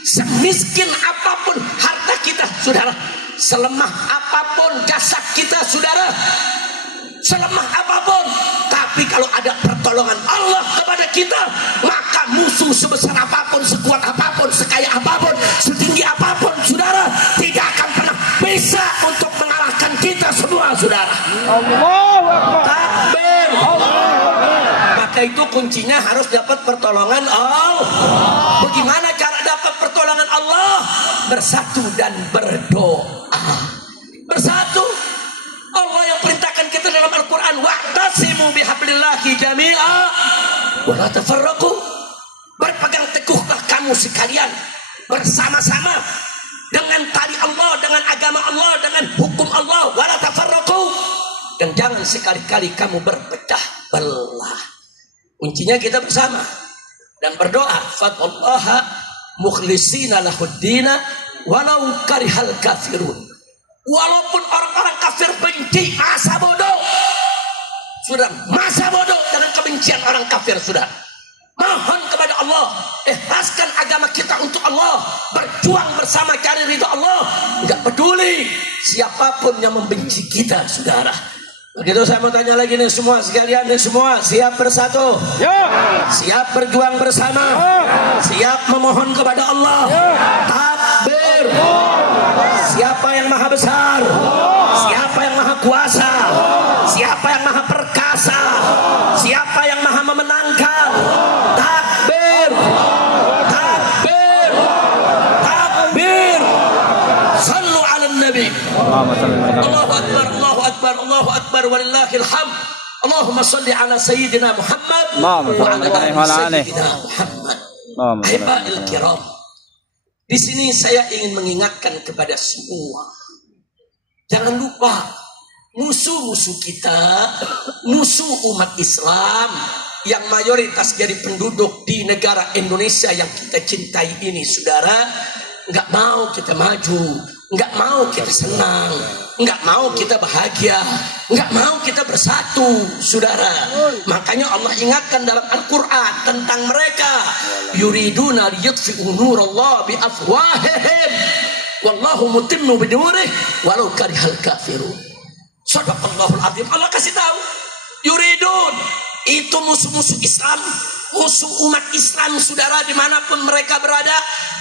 semiskin apapun harta kita, saudara, selemah apapun jasad kita, saudara, selemah apapun, tapi kalau ada pertolongan Allah kepada kita, maka musuh sebesar apapun, sekuat apapun, sekaya apapun, setinggi apapun, saudara, tidak akan pernah bisa untuk mengalahkan kita semua, saudara. Takbir. Maka itu kuncinya harus dapat pertolongan Allah. Bagaimana cara dapat pertolongan Allah? Bersatu dan berdoa. Bersatu. Allah yang perintahkan kita dalam Al-Quran, wa'tasimu bihablillahi jami'a wa la tafarraqu. Berpegang teguhlah kamu sekalian bersama-sama dengan tali Allah, dengan agama Allah, dengan hukum Allah, wa la tafarraqu. Dan jangan sekali-kali kamu berpecah belah. Kuncinya kita bersama dan berdoa, fadhallaha mukhlishina lahuddina walau karihal kafirun. Walaupun orang-orang kafir benci, masa bodoh, sudah masa bodoh dengan kebencian orang kafir, sudah mohon kepada Allah, ikhlaskan agama kita untuk Allah, berjuang bersama cari ridha Allah, nggak peduli siapapun yang membenci kita, saudara. Begitu saya mau tanya lagi nih semua sekalian, nih semua siap bersatu, siap berjuang bersama, siap memohon kepada Allah. Takbir. Siapa yang maha besar? Siapa yang maha kuasa? Siapa yang maha perkasa? Siapa yang maha memenangkan? Takbir. Takbir. Takbir. Sallu ala Nabi. Allahu Akbar, Allahu Akbar, Allahu Akbar, walillahil hamd. Allahumma salli ala Sayyidina Muhammad wa ala ali Sayyidina Muhammad. Ahibail kiram, di sini saya ingin mengingatkan kepada semua, jangan lupa musuh-musuh kita, musuh umat Islam yang mayoritas jadi penduduk di negara Indonesia yang kita cintai ini, saudara, nggak mau kita maju, nggak mau kita senang, nggak mau kita bahagia, nggak mau kita bersatu, saudara. Makanya Allah ingatkan dalam Al-Quran tentang mereka, yuriduna liyutfi'u nurallah biafwahihim wallahu mutimmu binurih walau karihal kafirun. Shadaqallahul azim. Allah kasih tahu, yuridun, itu musuh-musuh Islam, musuh umat Islam, saudara, dimanapun mereka berada.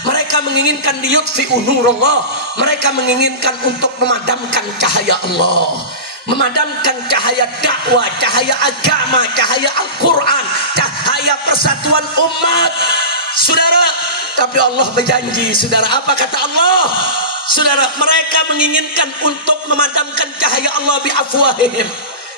Mereka menginginkan liyutfi'u nurallah, mereka menginginkan untuk memadamkan cahaya Allah, memadamkan cahaya dakwah, cahaya agama, cahaya Al-Quran, cahaya persatuan umat, saudara. Tapi Allah berjanji, saudara, apa kata Allah? Saudara, mereka menginginkan untuk memadamkan cahaya Allah bi'afwahihim,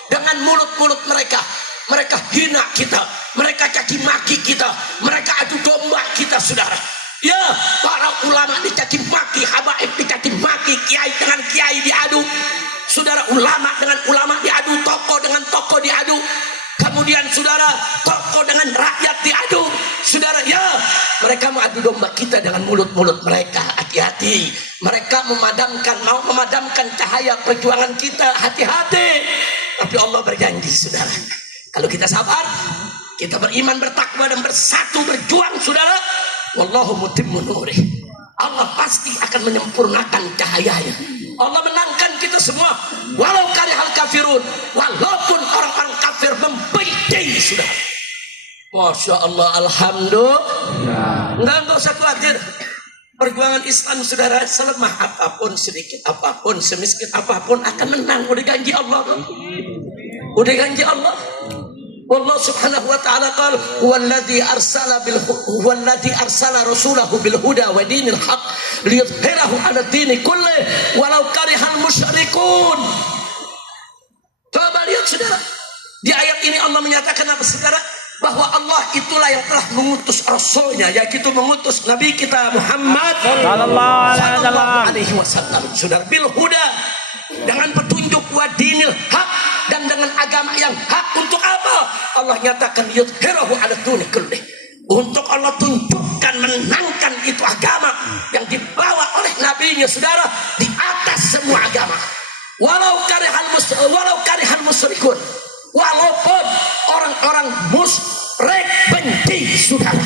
dengan mulut-mulut mereka. Mereka hina kita, mereka caci maki kita, mereka adu domba kita, saudara. Ya, para ulama dicaci maki, habaib dicaci maki, kiai dengan kiai diadu, saudara, ulama dengan ulama diadu, tokoh dengan tokoh diadu, kemudian saudara, tokoh dengan rakyat diadu, saudara. Ya, mereka mau adu domba kita dengan mulut-mulut mereka. Hati-hati, mereka mau memadamkan cahaya perjuangan kita. Hati-hati. Tapi Allah berjanji, saudara, kalau kita sabar, kita beriman, bertakwa, dan bersatu berjuang, saudara, wallahu mutimmu nurih, Allah pasti akan menyempurnakan cahayanya. Allah menangkan kita semua, walau karihal kafirun, walaupun orang-orang kafir membenci, saudara. Masya Allah, alhamdulillah. Enggak usah khawatir. Perjuangan Islam, saudara, selemah apapun, sedikit apapun, semiskin apapun, akan menang. Udah janji Allah, udah janji Allah. Allah subhanahu wa ta'ala qala huwallazi arsala rasulahu bil huda wa dinil haq liyudhhirahu 'ala dini kulli walau karihal musyrikun. Coba lihat, saudara, di ayat ini Allah menyatakan apa, saudara? Bahwa Allah itulah yang telah mengutus Rasulnya, yaitu mengutus Nabi kita Muhammad sallallahu alaihi wasallam, saudara, bil huda, dengan petunjuk, wa dinil haq, dan dengan agama yang hak. Untuk apa? Allah nyatakan yudhhirahu 'ala dini kulli, untuk Allah tunjukkan, menangkan itu agama yang dibawa oleh nabinya, saudara, di atas semua agama. Walau karihal musyrikun, walaupun orang-orang musyrik benci, saudara.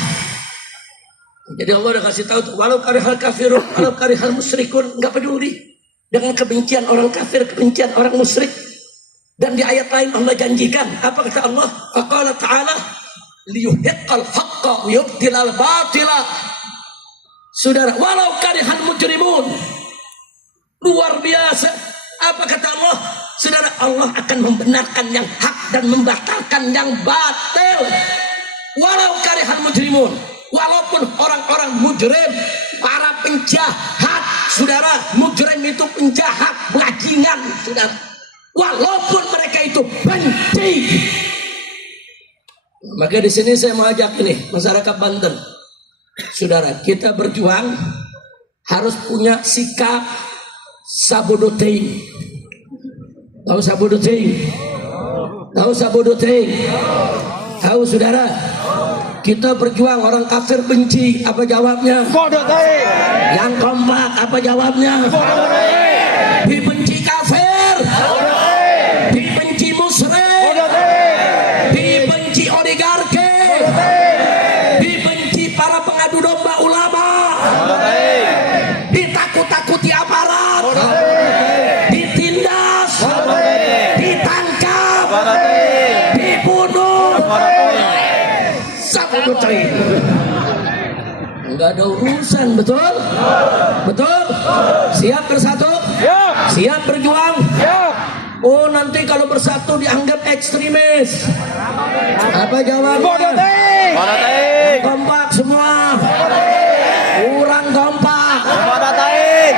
Jadi Allah udah kasih tahu, walau karihal kafirun, walau karihal musyrikun, enggak peduli dengan kebencian orang kafir, kebencian orang musyrik. Dan di ayat lain Allah janjikan, apa kata Allah? Faqala ta'ala liyuhiqqal haqqa wa yubtilal batila. Saudara, walau karihal mujrimun. Luar biasa. Apa kata Allah? Saudara, Allah akan membenarkan yang hak dan membatalkan yang batil. Walau karihal mujrimun, walaupun orang-orang mujrim, para penjahat, saudara, mujrim itu penjahat, bajingan, saudara, walaupun mereka itu benci. Maka di sini saya mau ajak ini masyarakat Banten, saudara, kita berjuang harus punya sikap sabodoting. Tahu sabodoting? Tahu sabodoting? Tahu, saudara? Kita berjuang, orang kafir benci, apa jawabnya? Yang kompak, apa jawabnya? Dibenci kafir, dibenci musyrik, dibenci oligarki, dibenci para pengadu domba ulama, ditakut-takuti aparat, ditindas, ditangkap, dibunuh. Sabotri. Enggak ada urusan, betul? Betul? Siap bersatu? Siap berjuang? Oh, nanti kalau bersatu dianggap ekstremis. Apa jawabannya? Kompak semua. Kurang kompak.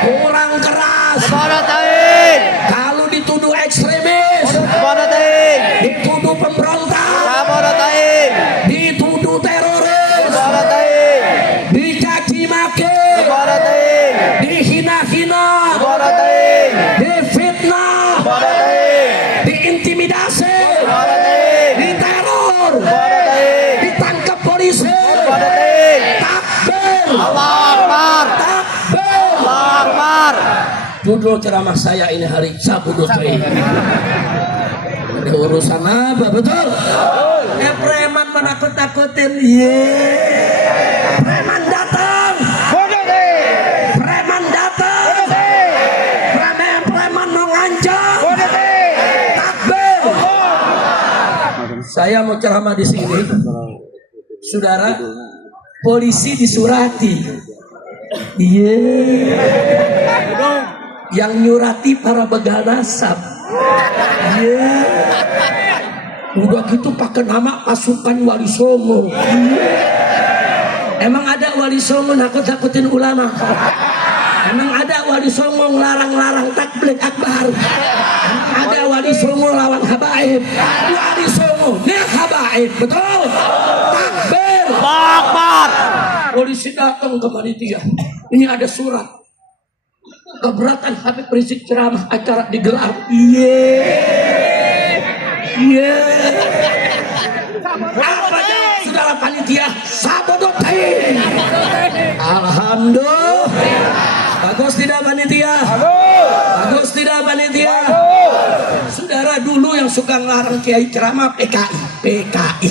Kurang keras. Kalau dituduh ekstremis, dituduh pemberontak, dituduh teroris, dicaci maki, dihina-hina, difitnah, diintimidasi, diteror, ditangkap polisi. Takbir, takbir. Judul ceramah saya ini hari Sabtu ini. Ada urusan apa, betul? Preman menakut-takutin, preman datang, preman datang, preman mengancam, takbir. Saya mau ceramah di sini. Saudara, polisi disurati. Iya. Yang nyurati para begal nasab. Iya. Udah gitu pakai nama pasukan Wali Songo. Emang ada Wali Songo nakut-nakutin ulama? Emang ada Wali Songo ngelarang-larang takbir akbar? Ada Wali Songo lawan habaib? Wali Songo nih habaib, betul? Takbir akbar. Polisi datang ke panitia. Ini ada surat keberatan Habib Rizik ceramah acara digelar. Apa jawab saudara panitia? Sabodotin. Alhamdulillah. Bagus tidak panitia? Bagus tidak panitia? Saudara dulu yang suka ngelarang kiai ceramah PKI.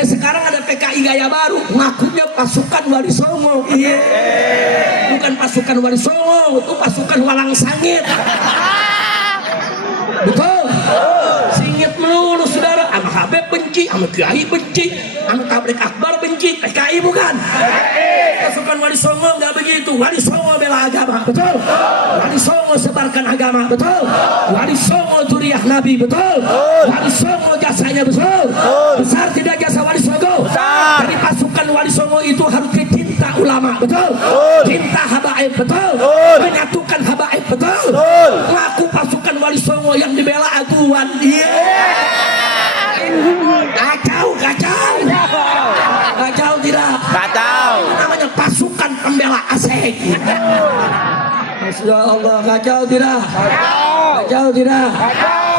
Sekarang ada PKI gaya baru, ngakunya pasukan Wali Songo. Bukan pasukan Wali Songo, itu pasukan Walang Sangit. Betul. Singit melulu saudara. Sama Habib benci, sama Kiai benci, sama tablik akbar benci. PKI bukan. Pasukan Wali Songo nggak begitu. Wali Songo bela agama, betul. Wali Songo sebarkan agama, betul. Wali Songo zuriyah Nabi, betul. Wali Songo jasanya betul. Besar tidak jasa Wali Songo? Dari pasukan Wali Songo itu harus cinta ulama, betul. Cinta habaib, betul. Menyatukan habaib, betul. Ngaku pasukan Wali Songo yang dibela aguan. Kacau tidak? Kacau. Namanya pasukan pembela asing. Masya Allah, kacau tidak? Kacau tidak?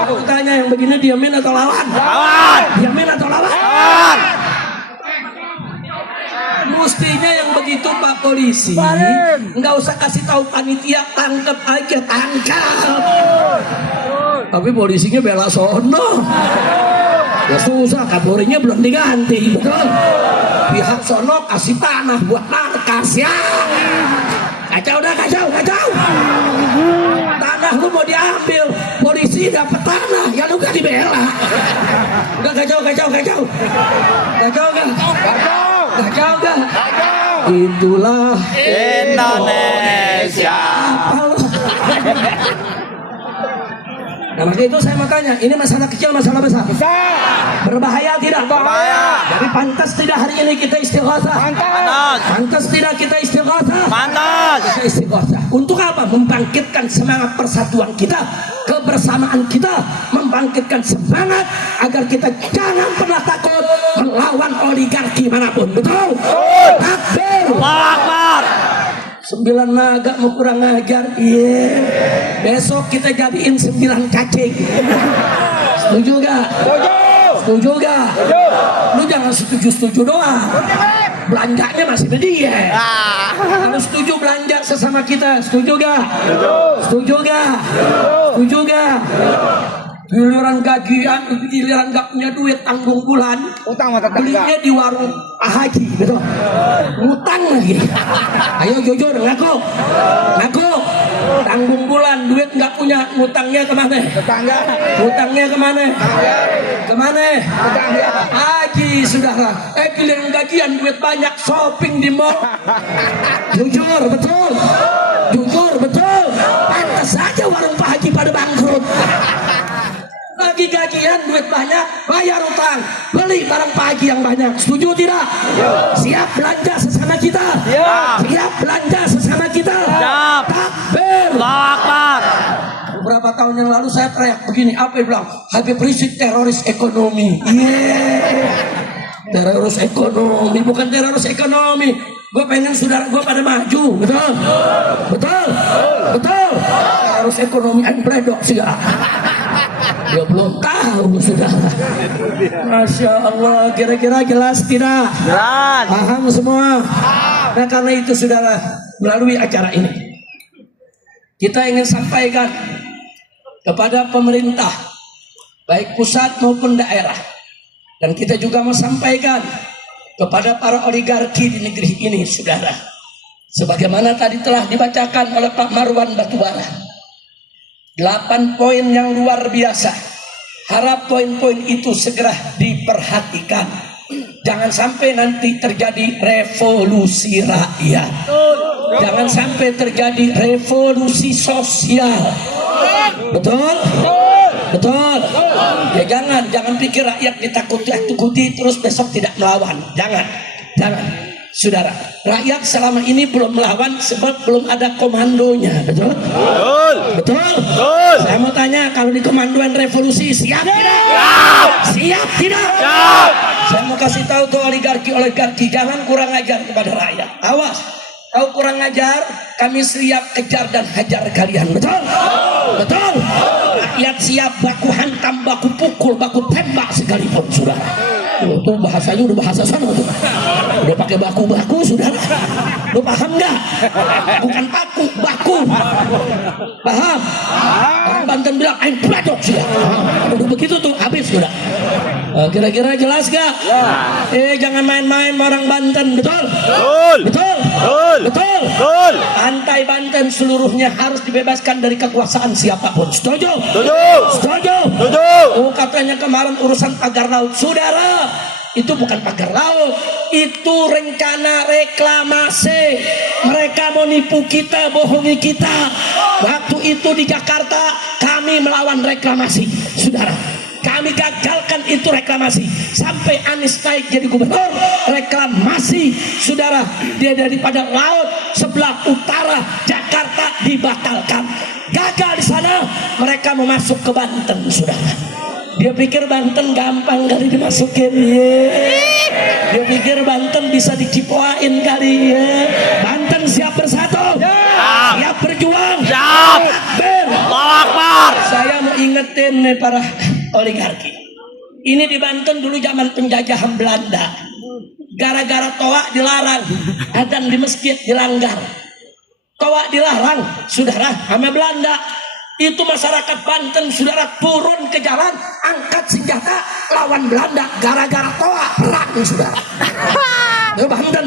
Aku tanya yang begini diamin atau lawan? Lawan. Diamin atau lawan? Lawan. Mestinya yang begitu Pak Polisi nggak usah kasih tahu panitia, tangkap aja, tangkap. Tapi polisinya bela sono. Ya susah, kaburinya belum diganti, betul. Pihak sono kasih tanah buat markas ya. Kacau dah, kacau. Tanah lu mau diambil, polisi dapat tanah, ya lu gak dibela. Udah kacau. Kacau gak? Itulah Indonesia. Nah, maka itu saya mau tanya, ini masalah kecil, masalah besar? Berbahaya tidak? Berbahaya. Jadi pantas tidak hari ini kita istighatsah? Pantas tidak kita istighatsah? Pantas. Kita istighatsah. Untuk apa? Membangkitkan semangat persatuan kita, kebersamaan kita, membangkitkan semangat agar kita jangan pernah takut melawan oligarki manapun. Betul? Takbir. Akbar. 9 naga mau kurang ajar. Besok kita jadiin 9 cacing. Setuju gak? Setuju gak? Lu jangan setuju doang. Belanjanya masih dia. Kalau setuju belanja sesama kita, setuju gak? Setuju gak? Setuju gak? Giliran gajian, giliran gak punya duit tanggung bulan, belinya di warung Pak Haji, betul? Ngutang lagi. Ayo jujur, ngaku. Tanggung bulan, duit nggak punya, ngutangnya kemana? Tetangga. Ngutangnya kemana? Kemana? Tetangga. Haji, saudara. Giliran gajian, duit banyak, shopping di mall. Jujur, betul. Pantas saja warung Pak Haji pada bangkrut. Lagi gajian, duit banyak, bayar utang, beli barang Pak Haji yang banyak. Setuju tidak? Siap belanja sesama kita? Siap belanja sesama kita? Takbir. Akbar. Beberapa tahun yang lalu saya teriak begini, apa yang bilang? Habib Rizik teroris ekonomi. Teroris ekonomi, bukan teroris ekonomi. Gue pengen saudara gue pada maju, betul. Teroris ekonomi yang beredok sih. Dia belum tahu saudara. Masya Allah, kira-kira jelas tidak? Jelas. Paham semua? Nah karena itu saudara, melalui acara ini kita ingin sampaikan kepada pemerintah baik pusat maupun daerah, dan kita juga mau sampaikan kepada para oligarki di negeri ini saudara, sebagaimana tadi telah dibacakan oleh Pak Marwan Batubara. 8 poin yang luar biasa. Harap poin-poin itu segera diperhatikan. Jangan sampai nanti terjadi revolusi rakyat. Jangan sampai terjadi revolusi sosial. Betul? Betul. Ya jangan pikir rakyat ditakuti terus besok tidak melawan. Jangan. Saudara, rakyat selama ini belum melawan sebab belum ada komandonya. Betul? Betul. Saya mau tanya, kalau di komandoan revolusi siap tidak? Siap tidak? Saya mau kasih tahu tuh oligarki, jangan kurang ajar kepada rakyat. Awas, tahu kurang ajar, kami siap kejar dan hajar kalian. Betul? Betul. Rakyat siap baku hantam, baku pukul, baku tembak sekalipun, saudara. Itu bahasanya udah bahasa sana tuh. Udah pakai baku-baku, saudara. Lu paham nggak? Bukan baku. Paham? Orang Banten bilang aing pladok sudah. Udah begitu tuh habis sudah. Kira-kira jelas gak? Jangan main-main orang Banten. Betul? Betul. Pantai Banten seluruhnya harus dibebaskan dari kekuasaan siapapun. Setuju? Setuju. Katanya kemarin urusan pagar laut, saudara. Itu bukan pagar laut, itu rencana reklamasi. Mereka mau nipu kita, bohongi kita. Waktu itu di Jakarta kami melawan reklamasi, saudara. Kami gagalkan itu reklamasi sampai Anies naik jadi gubernur. Reklamasi, saudara, dia daripada laut sebelah utara Jakarta dibatalkan. Gagal di sana, mereka mau masuk ke Banten, saudara. Dia pikir Banten gampang kali dimasukin, Dia pikir Banten bisa dicipoain kali, Banten siap bersatu, siap berjuang, siap. Akbar. Saya mau ingetin nih para oligarki. Ini di Banten dulu zaman penjajahan Belanda. Gara-gara toa dilarang, adzan di masjid dilanggar. Toa dilarang, saudara, sama Belanda. Itu masyarakat Banten, saudara, turun ke jalan, angkat senjata, lawan Belanda. Gara-gara toa, perang, saudara. Itu Banten,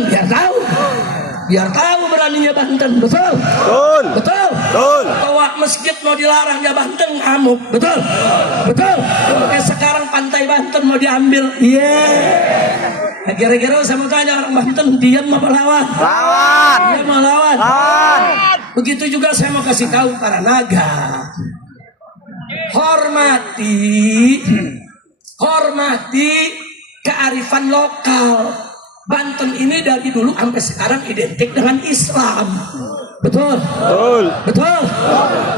biar tahu beraninya Banten. Betul? Betul. Toa masjid mau dilarang, ya Banten ngamuk. Betul? Sekarang pantai Banten mau diambil. Nah, kira-kira saya mau tanya, orang Banten diam apa lawan? Dia mau lawan. Begitu juga saya mau kasih tahu para naga. Hormati kearifan lokal. Banten ini dari dulu sampai sekarang identik dengan Islam. Betul.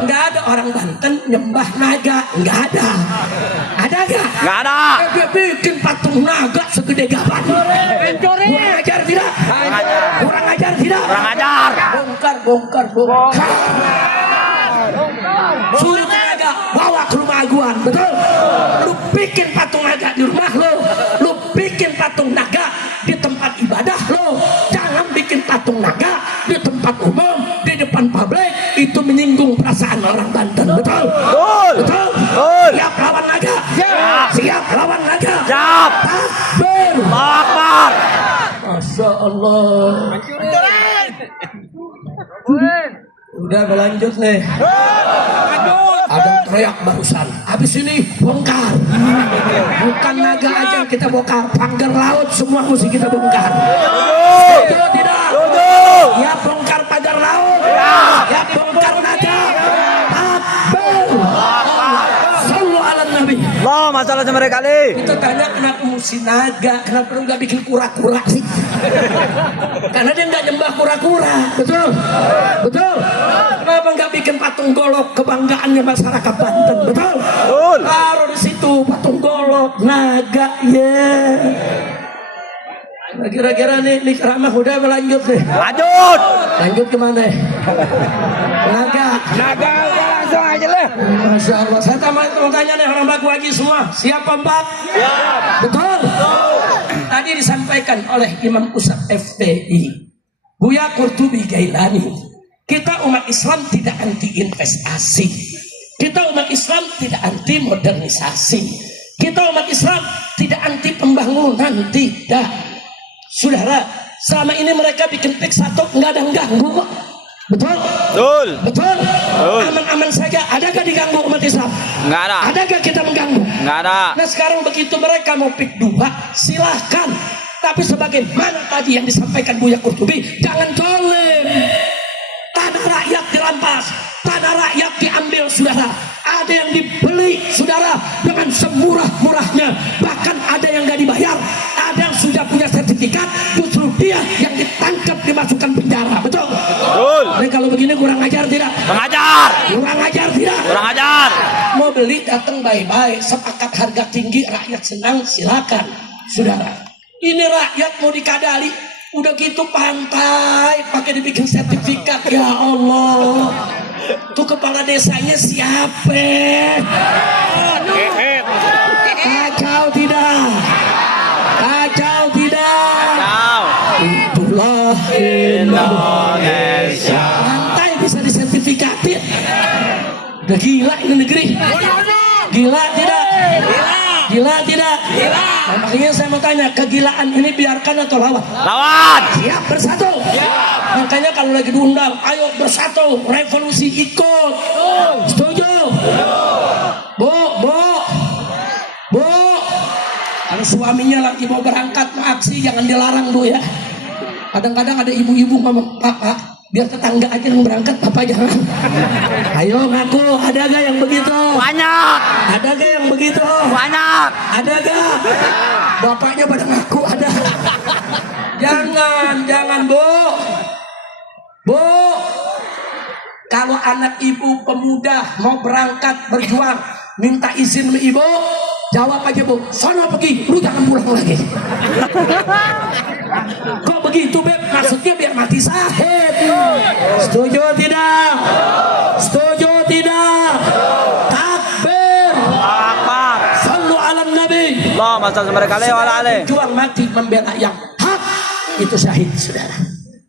Nggak ada orang Banten nyembah naga, nggak ada. Ada nggak? Nggak ada. Dia bikin patung naga segede gaban. Kurang ajar tidak? Kurang ajar. Bongkar. Suruh naga bawa ke rumah aguan. Betul? Lu bikin patung naga di rumah lu bikin patung naga di tempat ibadah lo. Jangan bikin patung naga di tempat umum, di depan publik. Itu menyinggung perasaan orang Banten. Betul? Siap lawan naga? Siap lawan naga? Siap. Akbar. Masya Allah. Udah berlanjut nih. Ada teriak barusan. Habis ini bongkar. Bukan naga aja yang kita bongkar, pagar laut semua mesti kita bongkar. Setuju tidak? Ya bongkar pagar laut. Ya bongkar naga. Takbir. Sallu ala Nabi. Masalah sama kali. Kita tanya kenapa mesti naga, kenapa lu nggak bikin kura-kura sih? Karena dia nggak nyembah kura-kura, betul? Kenapa nggak bikin patung golok, kebanggaannya masyarakat Banten, betul? Taruh di situ patung golok, naga, Nah, kira-kira nih ceramah udah berlanjut nih. Lanjut kemana? Naga udah langsung aja lah. Masya Allah. Saya mau tanya nih orang Baku Haji semua, siap Pak? Siap. Betul. Tadi disampaikan oleh Imam Pusat FPI Buya Qurtubi Gailani, kita umat Islam tidak anti investasi, kita umat Islam tidak anti modernisasi, kita umat Islam tidak anti pembangunan, tidak. Saudara, selama ini mereka bikin PIK 1 nggak ada yang ganggu kok. Betul? Betul. Betul? Aman-aman saja. Adakah diganggu umat Islam? Nggak ada. Adakah kita mengganggu? Nggak ada. Nah sekarang begitu mereka mau pik 2, silahkan. Tapi sebagaimana tadi yang disampaikan Buya Qurtubi, jangan zalim. Tanah rakyat dirampas, tanah rakyat diambil, saudara. Ada yang dibeli, saudara, dengan semurah-murahnya. Bahkan ada yang nggak dibayar, ada yang sudah punya sertifikat, justru dia yang ditangkap dimasukkan penjara. Betul? Betul. Nah, kalau begini kurang ajar tidak? Kurang ajar. Kurang ajar tidak? Kurang ajar. Mau beli datang baik-baik, sepakat harga tinggi, rakyat senang, silakan, saudara. Ini rakyat mau dikadali, udah gitu pantai, pakai dibikin sertifikat. Ya Allah, tuh kepala desanya siapa? Kacau tidak? Kacau tidak? Itulah Indonesia. Pantai bisa disertifikatin. Udah gila ini negeri. Gila tidak? Gila tidak? Nah, makanya saya mau tanya, kegilaan ini biarkan atau lawan? Lawan. Siap bersatu. Makanya kalau lagi diundang, ayo bersatu, revolusi ikut. Setuju? Bu. Kalau suaminya lagi mau berangkat aksi, jangan dilarang Bu ya. Kadang-kadang ada ibu-ibu ngomong, Pak, biar tetangga aja yang berangkat, Papa jangan. Ayo ngaku, ada gak yang begitu? Banyak. Ada gak yang begitu? Banyak. Ada gak? Bapaknya pada ngaku ada. Jangan Bu. Kalau anak ibu pemuda mau berangkat berjuang, minta izin sama ibu, jawab aja Bu, sana pergi, lu jangan pulang lagi. Kok begitu Beb? Maksudnya biar mati syahid. Setuju tidak? Setuju tidak? Takbir. Akbar. Sallu ala Nabi. Allahumma shalli alaihi. Juang mati membela yang hak, itu syahid, saudara.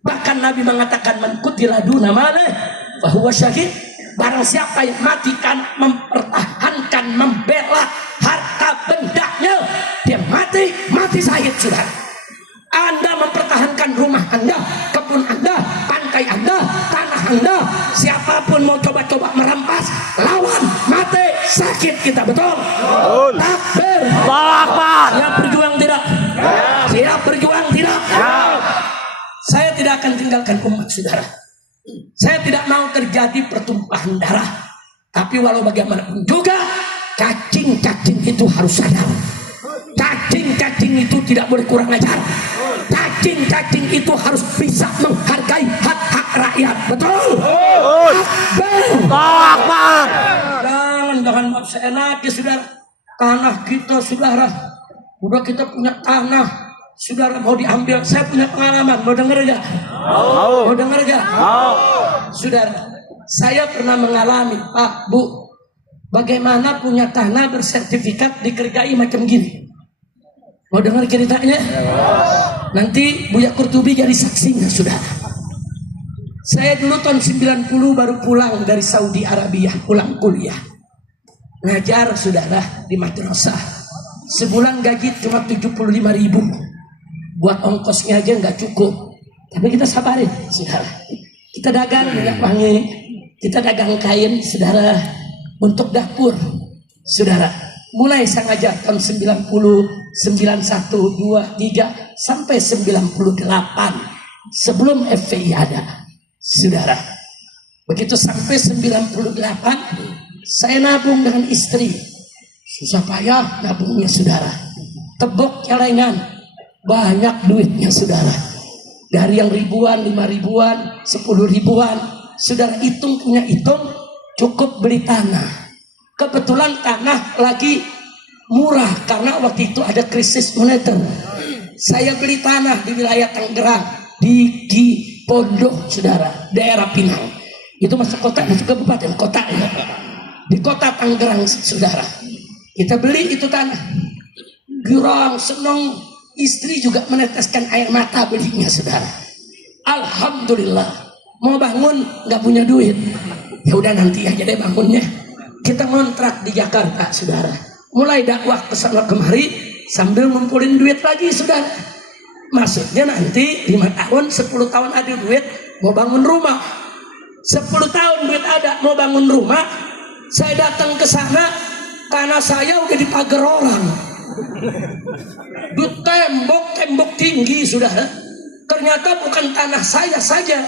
Bahkan Nabi mengatakan, man qutila duna malih fahuwa syahid. Barang siapa yang mati kan mempertahankan, membela harta bendanya, dia mati syahid, saudara. Anda mempertahankan rumah Anda, kebun Anda, pantai Anda, tanah Anda. Siapapun mau coba-coba merampas, lawan, mati, sakit kita, betul? Takbir. Allahu Akbar. Siap berjuang tidak? Siap berjuang tidak? Saya tidak akan tinggalkan umat, saudara. Saya tidak mau terjadi pertumpahan darah. Tapi walau bagaimanapun juga, cacing-cacing itu harus sadar. Cacing-cacing itu tidak boleh kurang ajar. Cacing-cacing itu harus bisa menghargai hak-hak rakyat. Betul? Allahu Akbar. Jangan maaf seenaknya, saudara. Tanah kita, saudara. Udah kita punya tanah, saudara, mau diambil. Saya punya pengalaman. Mau dengar gak? Mau dengar gak? Saudara, saya pernah mengalami, Pak, Bu, bagaimana punya tanah bersertifikat dikerjai macam gini. Mau dengar ceritanya? Nanti Buya Qurtubi jadi saksinya, saudara. Saya dulu tahun 90 baru pulang dari Saudi Arabia, pulang kuliah. Ngajar, saudara, di madrasah. Sebulan gaji cuma 75.000. Buat ongkosnya aja nggak cukup. Tapi kita sabarin, saudara. Kita dagang minyak wangi, kita dagang kain, saudara, untuk dapur, saudara. Mulai saya ngajar tahun 90, 91, 2, 3 sampai 98 sebelum FPI ada, saudara. Begitu sampai 98 saya nabung dengan istri. Susah payah nabungnya, saudara. Tebok celengan, banyak duitnya, saudara. Dari yang ribuan, 5 ribuan, 10 ribuan, saudara hitung, punya hitung, cukup beli tanah. Kebetulan tanah lagi murah karena waktu itu ada krisis moneter. Saya beli tanah di wilayah Tangerang, di Pondok, saudara, daerah Pinang. Itu masuk kota, masuk kabupaten kota ya. Di kota Tangerang, saudara. Kita beli itu tanah. Girang, senang, istri juga meneteskan air mata belinya, saudara. Alhamdulillah. Mau bangun nggak punya duit. Ya udah nanti aja deh bangunnya. Kita ngontrak di Jakarta, saudara. Mulai dakwah kesana kemari sambil ngumpulin duit lagi, saudara. Maksudnya nanti 5 tahun, 10 tahun ada duit, mau bangun rumah. 10 tahun duit ada, mau bangun rumah, saya datang ke sana, tanah saya udah dipagar orang. Di tembok tinggi, saudara. Ternyata bukan tanah saya saja,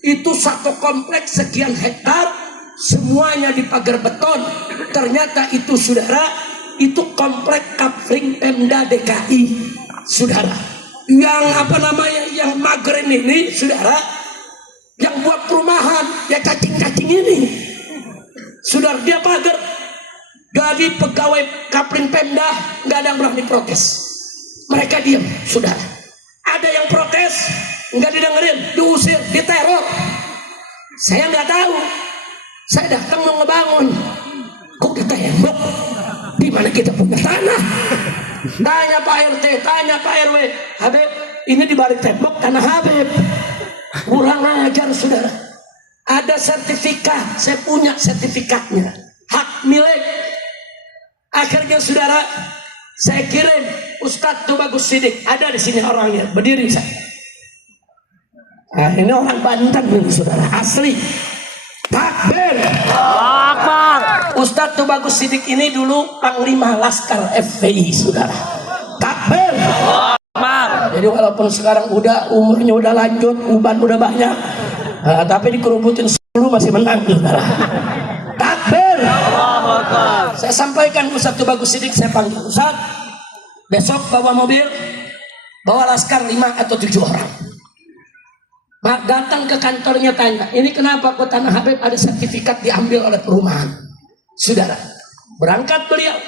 itu satu kompleks sekian hektar, semuanya dipagar beton. Ternyata itu, saudara, itu kompleks Kapling Pemda DKI, saudara. Yang apa namanya, yang magerin ini, saudara, yang buat perumahan, ya cacing-cacing ini, saudara, dia pagar. Jadi pegawai Kapling Pemda nggak ada yang berani protes, mereka diam, saudara. Ada yang protes, nggak didengerin, diusir, diteror. Saya nggak tahu, saya datang mau ngebangun, kok ditembok? Di mana kita punya tanah? Tanya Pak RT, tanya Pak RW, Habib, ini di balik tembok tanah Habib. Kurang ajar, saudara. Ada sertifikat, saya punya sertifikatnya, hak milik. Akhirnya, saudara, saya kirim Ustadz Tubagus Sidik, ada di sini orangnya, berdiri saya. Nah, ini orang Banten, saudara, asli. Takbir. Akbar. Ustadz Tubagus Sidik ini dulu Panglima Laskar FPI, saudara. Takbir. Akbar. Jadi walaupun sekarang udah umurnya udah lanjut, uban udah banyak, tapi dikerubutin 10 masih menang, saudara. Takbir. Saya sampaikan Ustadz Tubagus Sidik, saya panggil Ustadz, besok bawa mobil, bawa laskar 5 atau 7 orang. Datang ke kantornya, tanya, ini kenapa kok tanah Habib ada sertifikat diambil oleh perumahan? Saudara, berangkat beliau,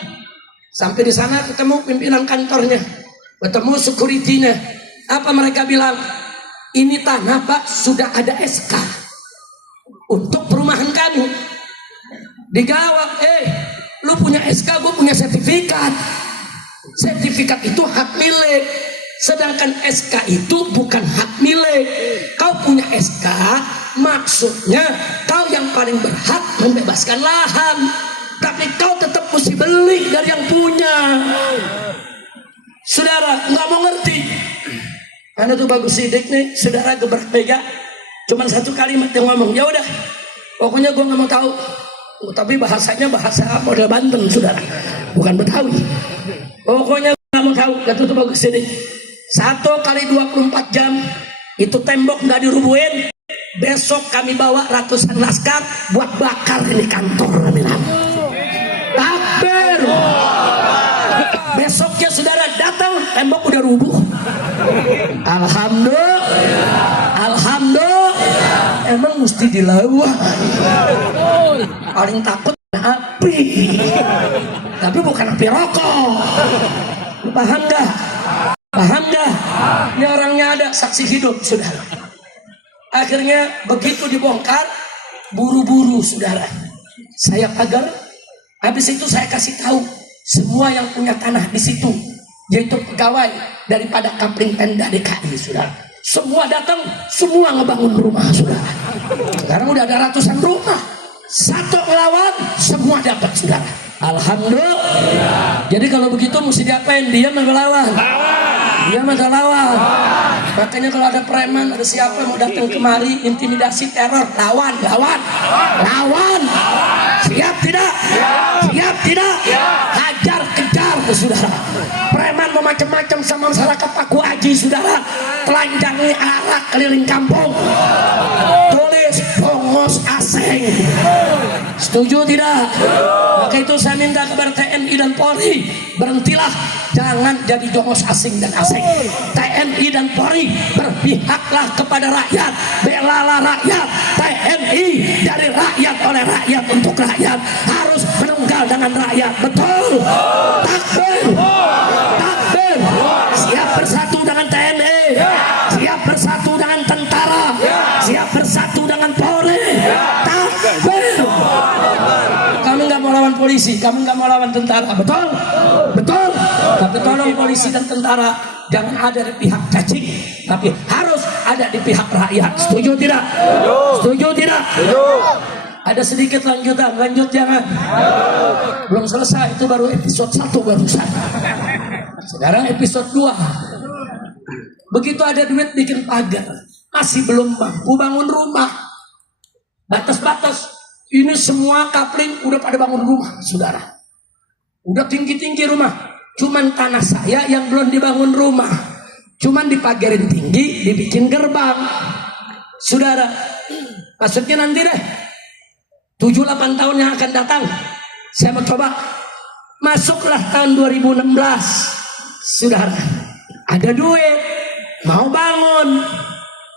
sampai di sana ketemu pimpinan kantornya, ketemu security-nya. Apa mereka bilang? Ini tanah Pak sudah ada SK untuk perumahan kami. Dijawab, lu punya SK, gue punya sertifikat. Sertifikat itu hak milik, sedangkan SK itu bukan hak milik. Kau punya SK, maksudnya kau yang paling berhak membebaskan lahan, tapi kau tetap mesti beli dari yang punya. Saudara, nggak mau ngerti. Karena tuh Bagus Sidik nih, saudara, gebrak meja, cuman satu kalimat yang ngomong, ya udah, pokoknya gue nggak mau tahu. Tapi bahasanya bahasa model Banten, saudara, bukan Betawi. Pokoknya nggak mau tahu. Kata tuh Bagus Sidik, 1 kali 24 jam itu tembok nggak dirubuhin, besok kami bawa ratusan laskar buat bakar ini kantor. Takbir. Besoknya saudara datang, tembok udah rubuh. Alhamdulillah. Alhamdulillah. Emang mesti dilawan. Paling takut api, tapi bukan api rokok. Paham gak? Paham gak? Ini orangnya ada, saksi hidup, saudara. Akhirnya begitu dibongkar, buru-buru, saudara, saya pagar. Habis itu saya kasih tahu semua yang punya tanah di situ, yaitu pegawai daripada Kapling Pemda DKI, saudara. Semua datang, semua ngebangun rumah, saudara. Sekarang udah ada ratusan rumah. Satu ngelawan, semua dapat, saudara. Alhamdulillah. Jadi kalau begitu mesti diapain? Dia melawan. Dia melawan. Makanya kalau ada preman, ada siapa mau datang kemari, intimidasi, teror, lawan. Siap tidak? Siap tidak? Hajar, kejar, saudara. Preman mau macam-macam sama masyarakat Paku Aji, saudara. Telanjangi arak keliling kampung. Tulis bongos asing. Setuju tidak? Maka itu saya minta kepada TNI dan Polri, berhentilah, jangan jadi jongos asing dan asing. TNI dan Polri, berpihaklah kepada rakyat, belalah rakyat. TNI dari rakyat, oleh rakyat, untuk rakyat, harus menunggal dengan rakyat. Betul? Takbir. Takbir. Siap bersatu dengan TNI, siap bersatu dengan tentara, siap bersatu dengan Polri. Takbir. Kami nggak mau lawan polisi, kami nggak mau lawan tentara, betul? Betul. Tapi tolong polisi dan tentara jangan ada di pihak cacing, tapi harus ada di pihak rakyat. Setuju tidak? Setuju tidak? Ada sedikit lanjutan, lanjut jangan. Belum selesai, itu baru episode 1 barusan. Sekarang episode 2. Begitu ada duit bikin pagar, masih belum mampu bangun rumah. batas-batas. Ini semua kapling udah pada bangun rumah, saudara. Udah tinggi-tinggi rumah. Cuman tanah saya yang belum dibangun rumah. Cuman dipagerin tinggi, dibikin gerbang. Saudara, maksudnya nanti deh 7-8 tahun yang akan datang, saya mau coba. Masuklah tahun 2016, saudara, ada duit, mau bangun,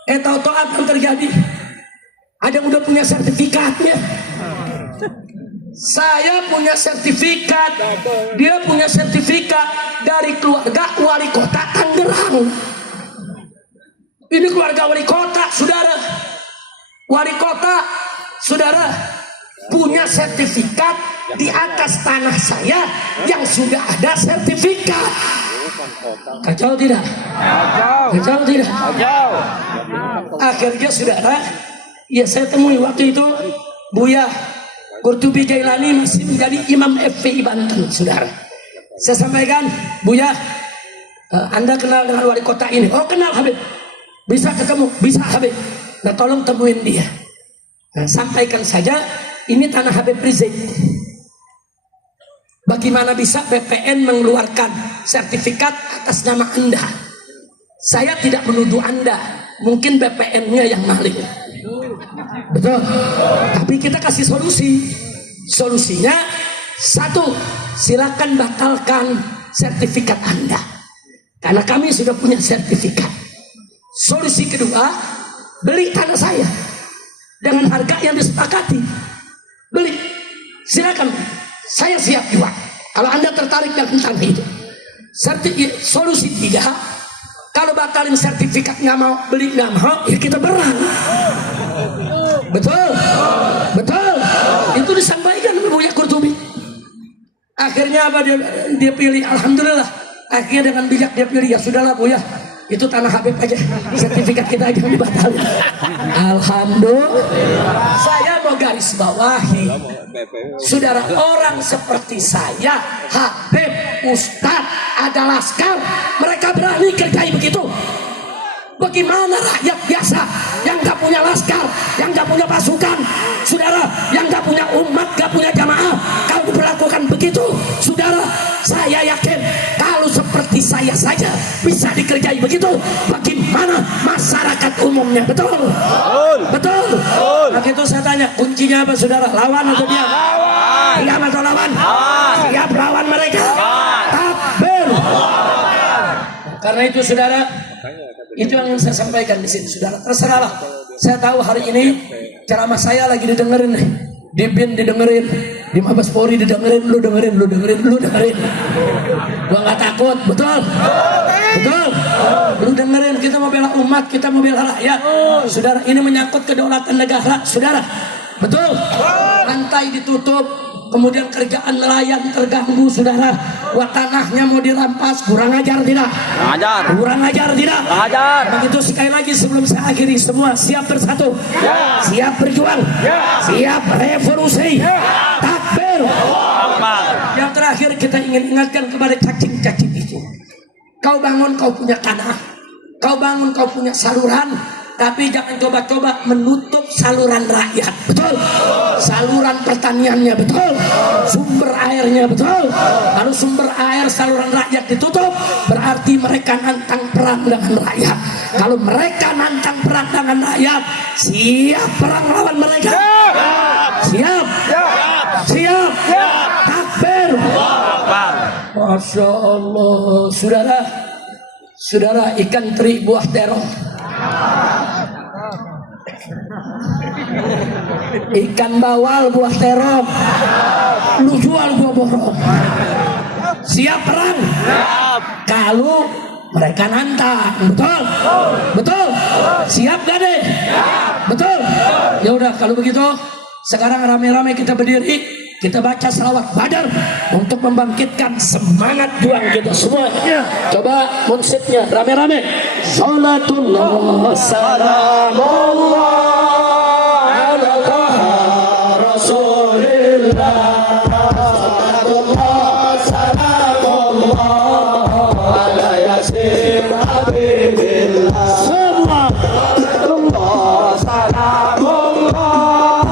tahu-tahu apa yang terjadi? Ada yang udah punya sertifikatnya. Saya punya sertifikat, dia punya sertifikat dari keluarga wali kota Tangerang. Ini keluarga wali kota, saudara. Wali kota, saudara, punya sertifikat di atas tanah saya yang sudah ada sertifikat. Kacau tidak? Kacau tidak? Akhirnya, saudara, ya saya temui waktu itu Buya Qurtubi Jailani masih menjadi imam FPI Banten, saudara. Saya sampaikan, Buya, Anda kenal dengan wali kota ini? Oh, kenal Habib. Bisa ketemu? Bisa Habib. Nah, tolong temuin dia. Nah, sampaikan saja, ini tanah Habib Rizik. Bagaimana bisa BPN mengeluarkan sertifikat atas nama Anda? Saya tidak menuduh Anda, mungkin BPN-nya yang maling. Betul. Tapi kita kasih solusi. Solusinya satu, silakan batalkan sertifikat Anda, karena kami sudah punya sertifikat. Solusi kedua, beli tanah saya dengan harga yang disepakati. Beli, silakan. Saya siap jual kalau Anda tertarik dengan tanah itu. Solusi tiga, kalau batalin sertifikat nggak mau, beli nggak mau, ya kita berang. Betul, betul. Itu disampaikan oleh Buya Qurtubi. Akhirnya apa dia pilih? Alhamdulillah. Akhirnya dengan bijak dia pilih, ya sudahlah Buya, itu tanah Habib aja, sertifikat kita aja dibatalin. Alhamdulillah. Saya mau garis bawahi, saudara, orang seperti saya, Habib, Ustadz, ada laskar, mereka berani kerjai begitu. Bagaimana rakyat biasa yang gak punya laskar, yang gak punya pasukan, saudara, yang gak punya umat, gak punya jamaah, kalau diperlakukan begitu, saudara, saya yakin kalau seperti saya saja bisa dikerjai begitu, bagaimana masyarakat umumnya? Betul? Betul? Maka itu saya tanya, kuncinya apa, saudara? Lawan atau diam? Diam atau lawan? Siap lawan mereka? Takbir! Karena itu, saudara, itu yang ingin saya sampaikan di sini, saudara. Terserahlah. Saya tahu hari ini ceramah saya lagi didengerin, di BIN didengerin, di Mabes Polri didengerin, lu dengerin. Gua nggak takut, betul? Betul? Lu dengerin, kita mau bela umat, kita mau bela rakyat, saudara. Ini menyangkut kedaulatan negara, saudara. Betul? Lantai ditutup, kemudian kerjaan nelayan terganggu, saudara. Buat tanahnya mau dirampas, kurang ajar tidak? Kurang ajar tidak? Begitu. Sekali lagi sebelum saya akhiri, semua siap bersatu, siap berjuang, siap revolusi, takbir. Yang terakhir kita ingin ingatkan kepada cacing-cacing itu, kau bangun kau punya tanah, kau bangun kau punya saluran, tapi jangan coba-coba menutup saluran rakyat. Betul? Saluran pertaniannya, betul? Sumber airnya, betul? Kalau sumber air saluran rakyat ditutup, berarti mereka nantang perang dengan rakyat. Kalau mereka nantang perang dengan rakyat, siap perang lawan mereka? Siap? Siap? Takbir! Masya Allah, saudara, saudara, ikan teri buah terong, ikan bawal buah terong, lu jual gua borong. Siap perang? Kalau mereka nantang, betul? Betul? Siap gak deh? Betul? Ya udah, kalau begitu sekarang rame-rame kita berdiri, kita baca salawat Badar untuk membangkitkan semangat juang kita semua. Coba munsitnya rame-rame. Salatullah salamullah ala Rasulillah. Salatullah salamullah ala Yasin Habibillah. Semua. Salatullah salamullah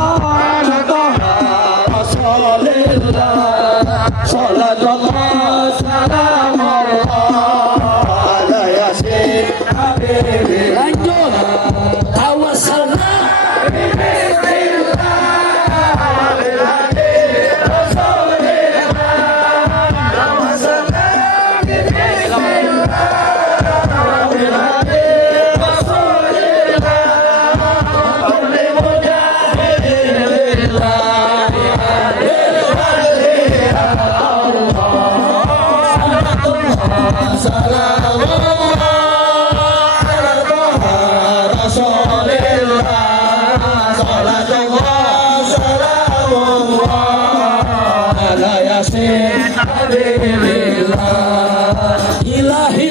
Lanjut. Tawassalna ilahi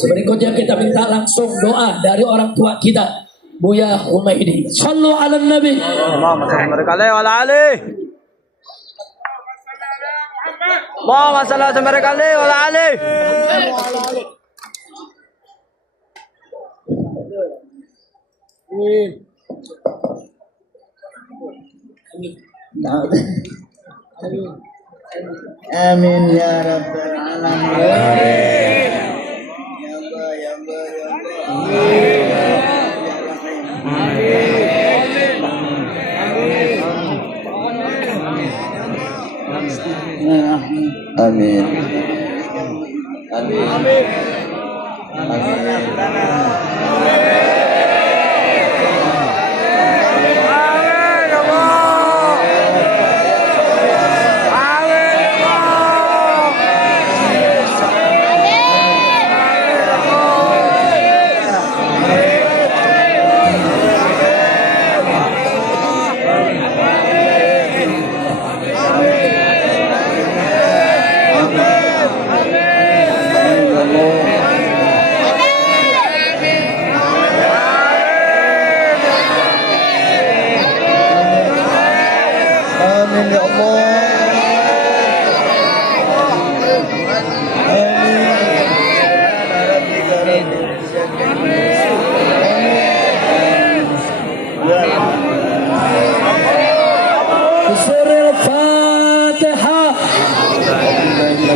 Berikutnya kita minta langsung doa dari orang tua kita, Buya Humaydi. Sallu ala Nabi. Allahumma salli ala Ali. Allahumma salli ala Ali. Amin ya rabbal alamin. Amin. Amin.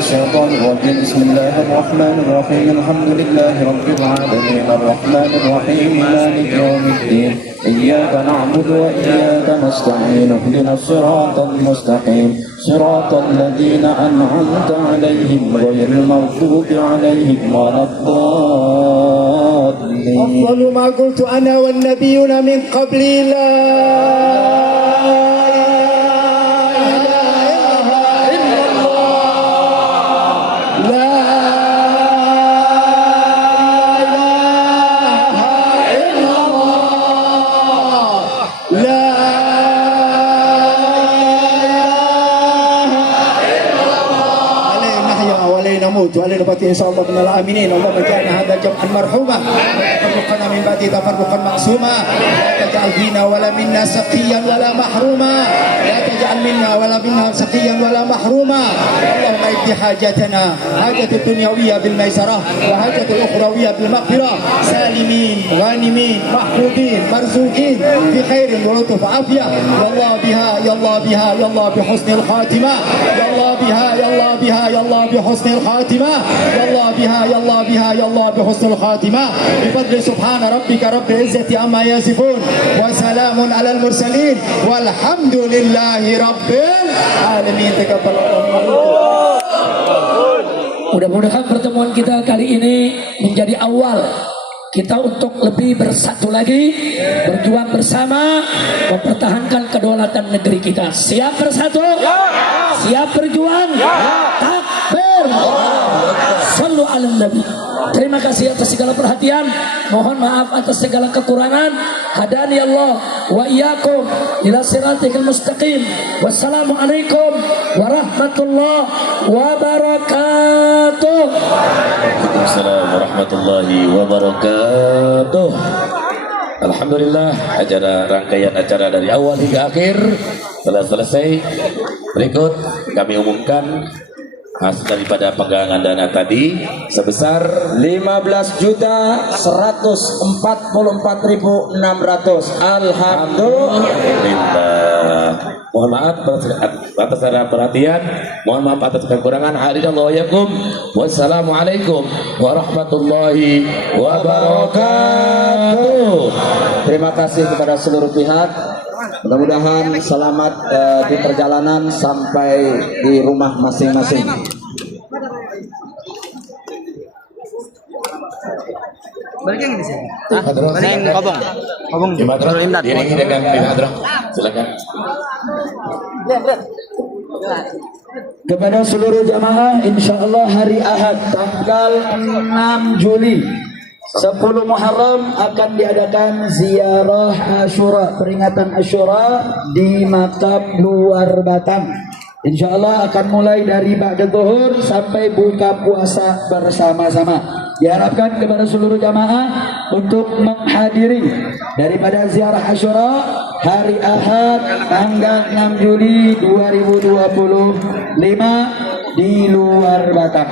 الشيطان الرجيم بسم الله الرحمن الرحيم الحمد لله رب العالمين الرحمن الرحيم مالك يوم الدين إياك نعبد وإياك نستعين اهدنا الصراط المستقيم صراط الذين أنعمت عليهم غير المغضوب عليهم ولا الضالين. أفضل ما قلت أنا والنبيون من قبلي لا وعلى نباتي إن شاء الله من الآمنين. اللهم اجعلنا هذا جمعا مرحوما وتفرقنا من بعده تفرقا معصوما. لا تجعل فينا ولا منا سقيا ولا محروما. لا تجعل منا ولا منا سقيا ولا محروما. اللهم اقض حاجتنا حاجة الدنيوية بالميسرة وحاجة الأخروية بالمغفرة سالمين غانمين محفوظين مرزوقين بخير ولطف عافية. يا الله بها يا الله بها يا الله بحسن الخاتمة. يا الله بها يا الله بها يا الله بحسن الخاتمة. يا الله بها يا الله بها يا الله بحسن الخاتمة. بفضل سبحان ربك رب العزة عما يصفون وسلام على المرسلين والحمد لله رب العالمين. تقبل الله. Mudah-mudahan pertemuan kita kali ini menjadi awal kita untuk lebih bersatu lagi, berjuang bersama, mempertahankan kedaulatan negeri kita. Siap bersatu? Ya. Siap berjuang? Ya. Takbir! Sallu ala Nabi. Terima kasih atas segala perhatian. Mohon maaf atas segala kekurangan. Hadani Allah wa iyyakum ila siratal mustaqim. Wassalamualaikum warahmatullahi wabarakatuh. Waalaikumsalam warahmatullahi wabarakatuh. Alhamdulillah, rangkaian acara dari awal hingga akhir telah selesai. Berikut kami umumkan hasil daripada penggalangan dana tadi sebesar 15.144.600. Alhamdulillah. Mohon maaf atas perhatian, mohon maaf atas kekurangan. Hadirin wassalamualaikum warahmatullahi wabarakatuh. Terima kasih kepada seluruh pihak. Mudah-mudahan selamat di perjalanan sampai di rumah masing-masing. Balikin di sini. Kobong. Silakan. Kepada seluruh jamaah, insya Allah hari Ahad tanggal 6 Juli 10 Muharram akan diadakan ziarah Asyura, peringatan Asyura di makam luar Batam. Insya Allah akan mulai dari ba'da zuhur sampai buka puasa bersama-sama. Diharapkan kepada seluruh jamaah untuk menghadiri daripada ziarah Asyura hari Ahad tanggal 6 Juli 2025 di luar Batam.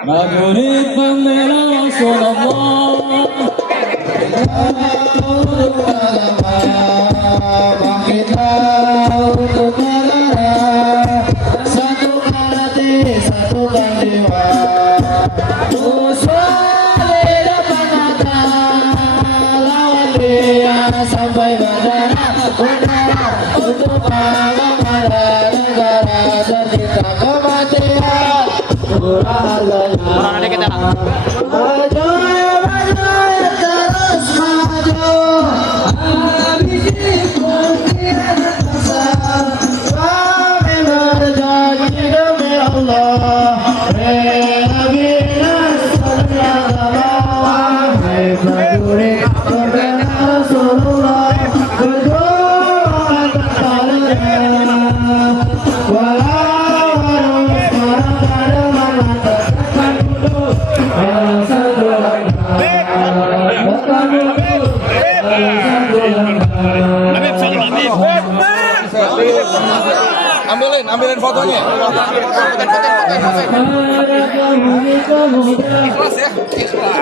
Majurid membela Rasulullah, bangkitlah untuk negara, satukan hati, satukan jiwa, musuh di depan mata, lawan dia sampai bandara, untuk bangsa negara tercipta kematian. Orang ada kita lah. Maju, terus maju. Habisi pimpinan bangsa. Kami berjanji demi Allah. Rela bina setia Allah. Prajurit membela Rasulullah. Berjuang tanpa lelah. Ambilin fotonya. Ikhlas ya, ikhlas.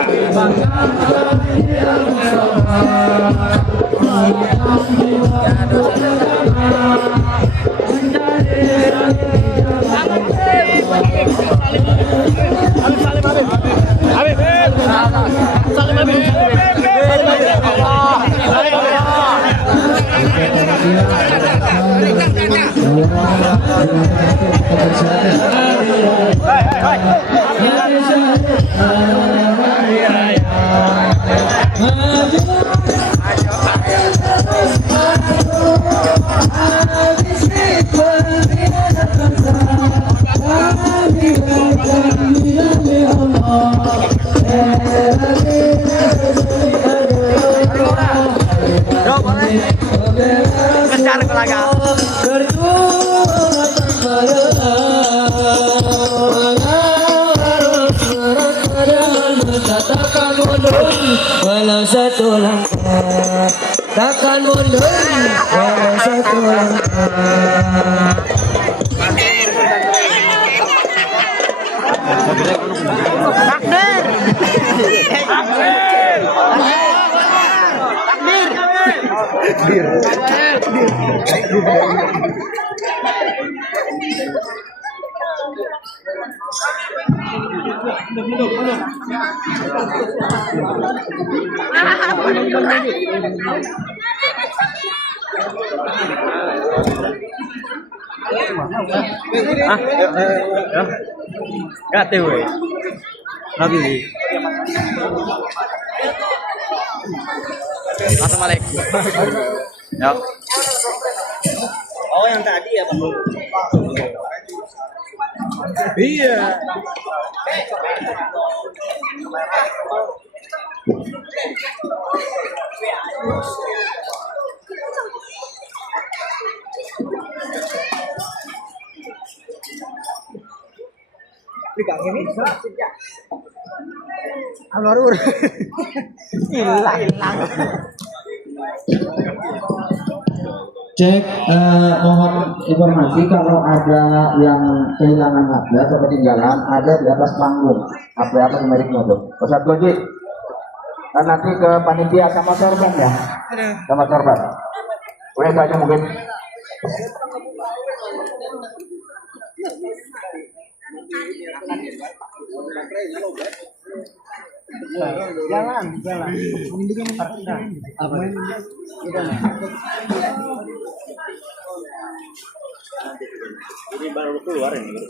Walau satu langkah takkan mundur, walau satu langkah. Takbir! Gak tahu. Lagi. Assalamualaikum. Ya. Oh, yang tadi ya, Bang. Iya. Cek, mohon informasi kalau ada yang kehilangan HP atau ketinggalan, ada di atas panggung. HP apa meriknya tuh? Ustaz Goji, nanti ke panitia sama sorban ya? Sama sorban. Boleh saja mungkin. Jalan. Apa? Ini baru keluar ini.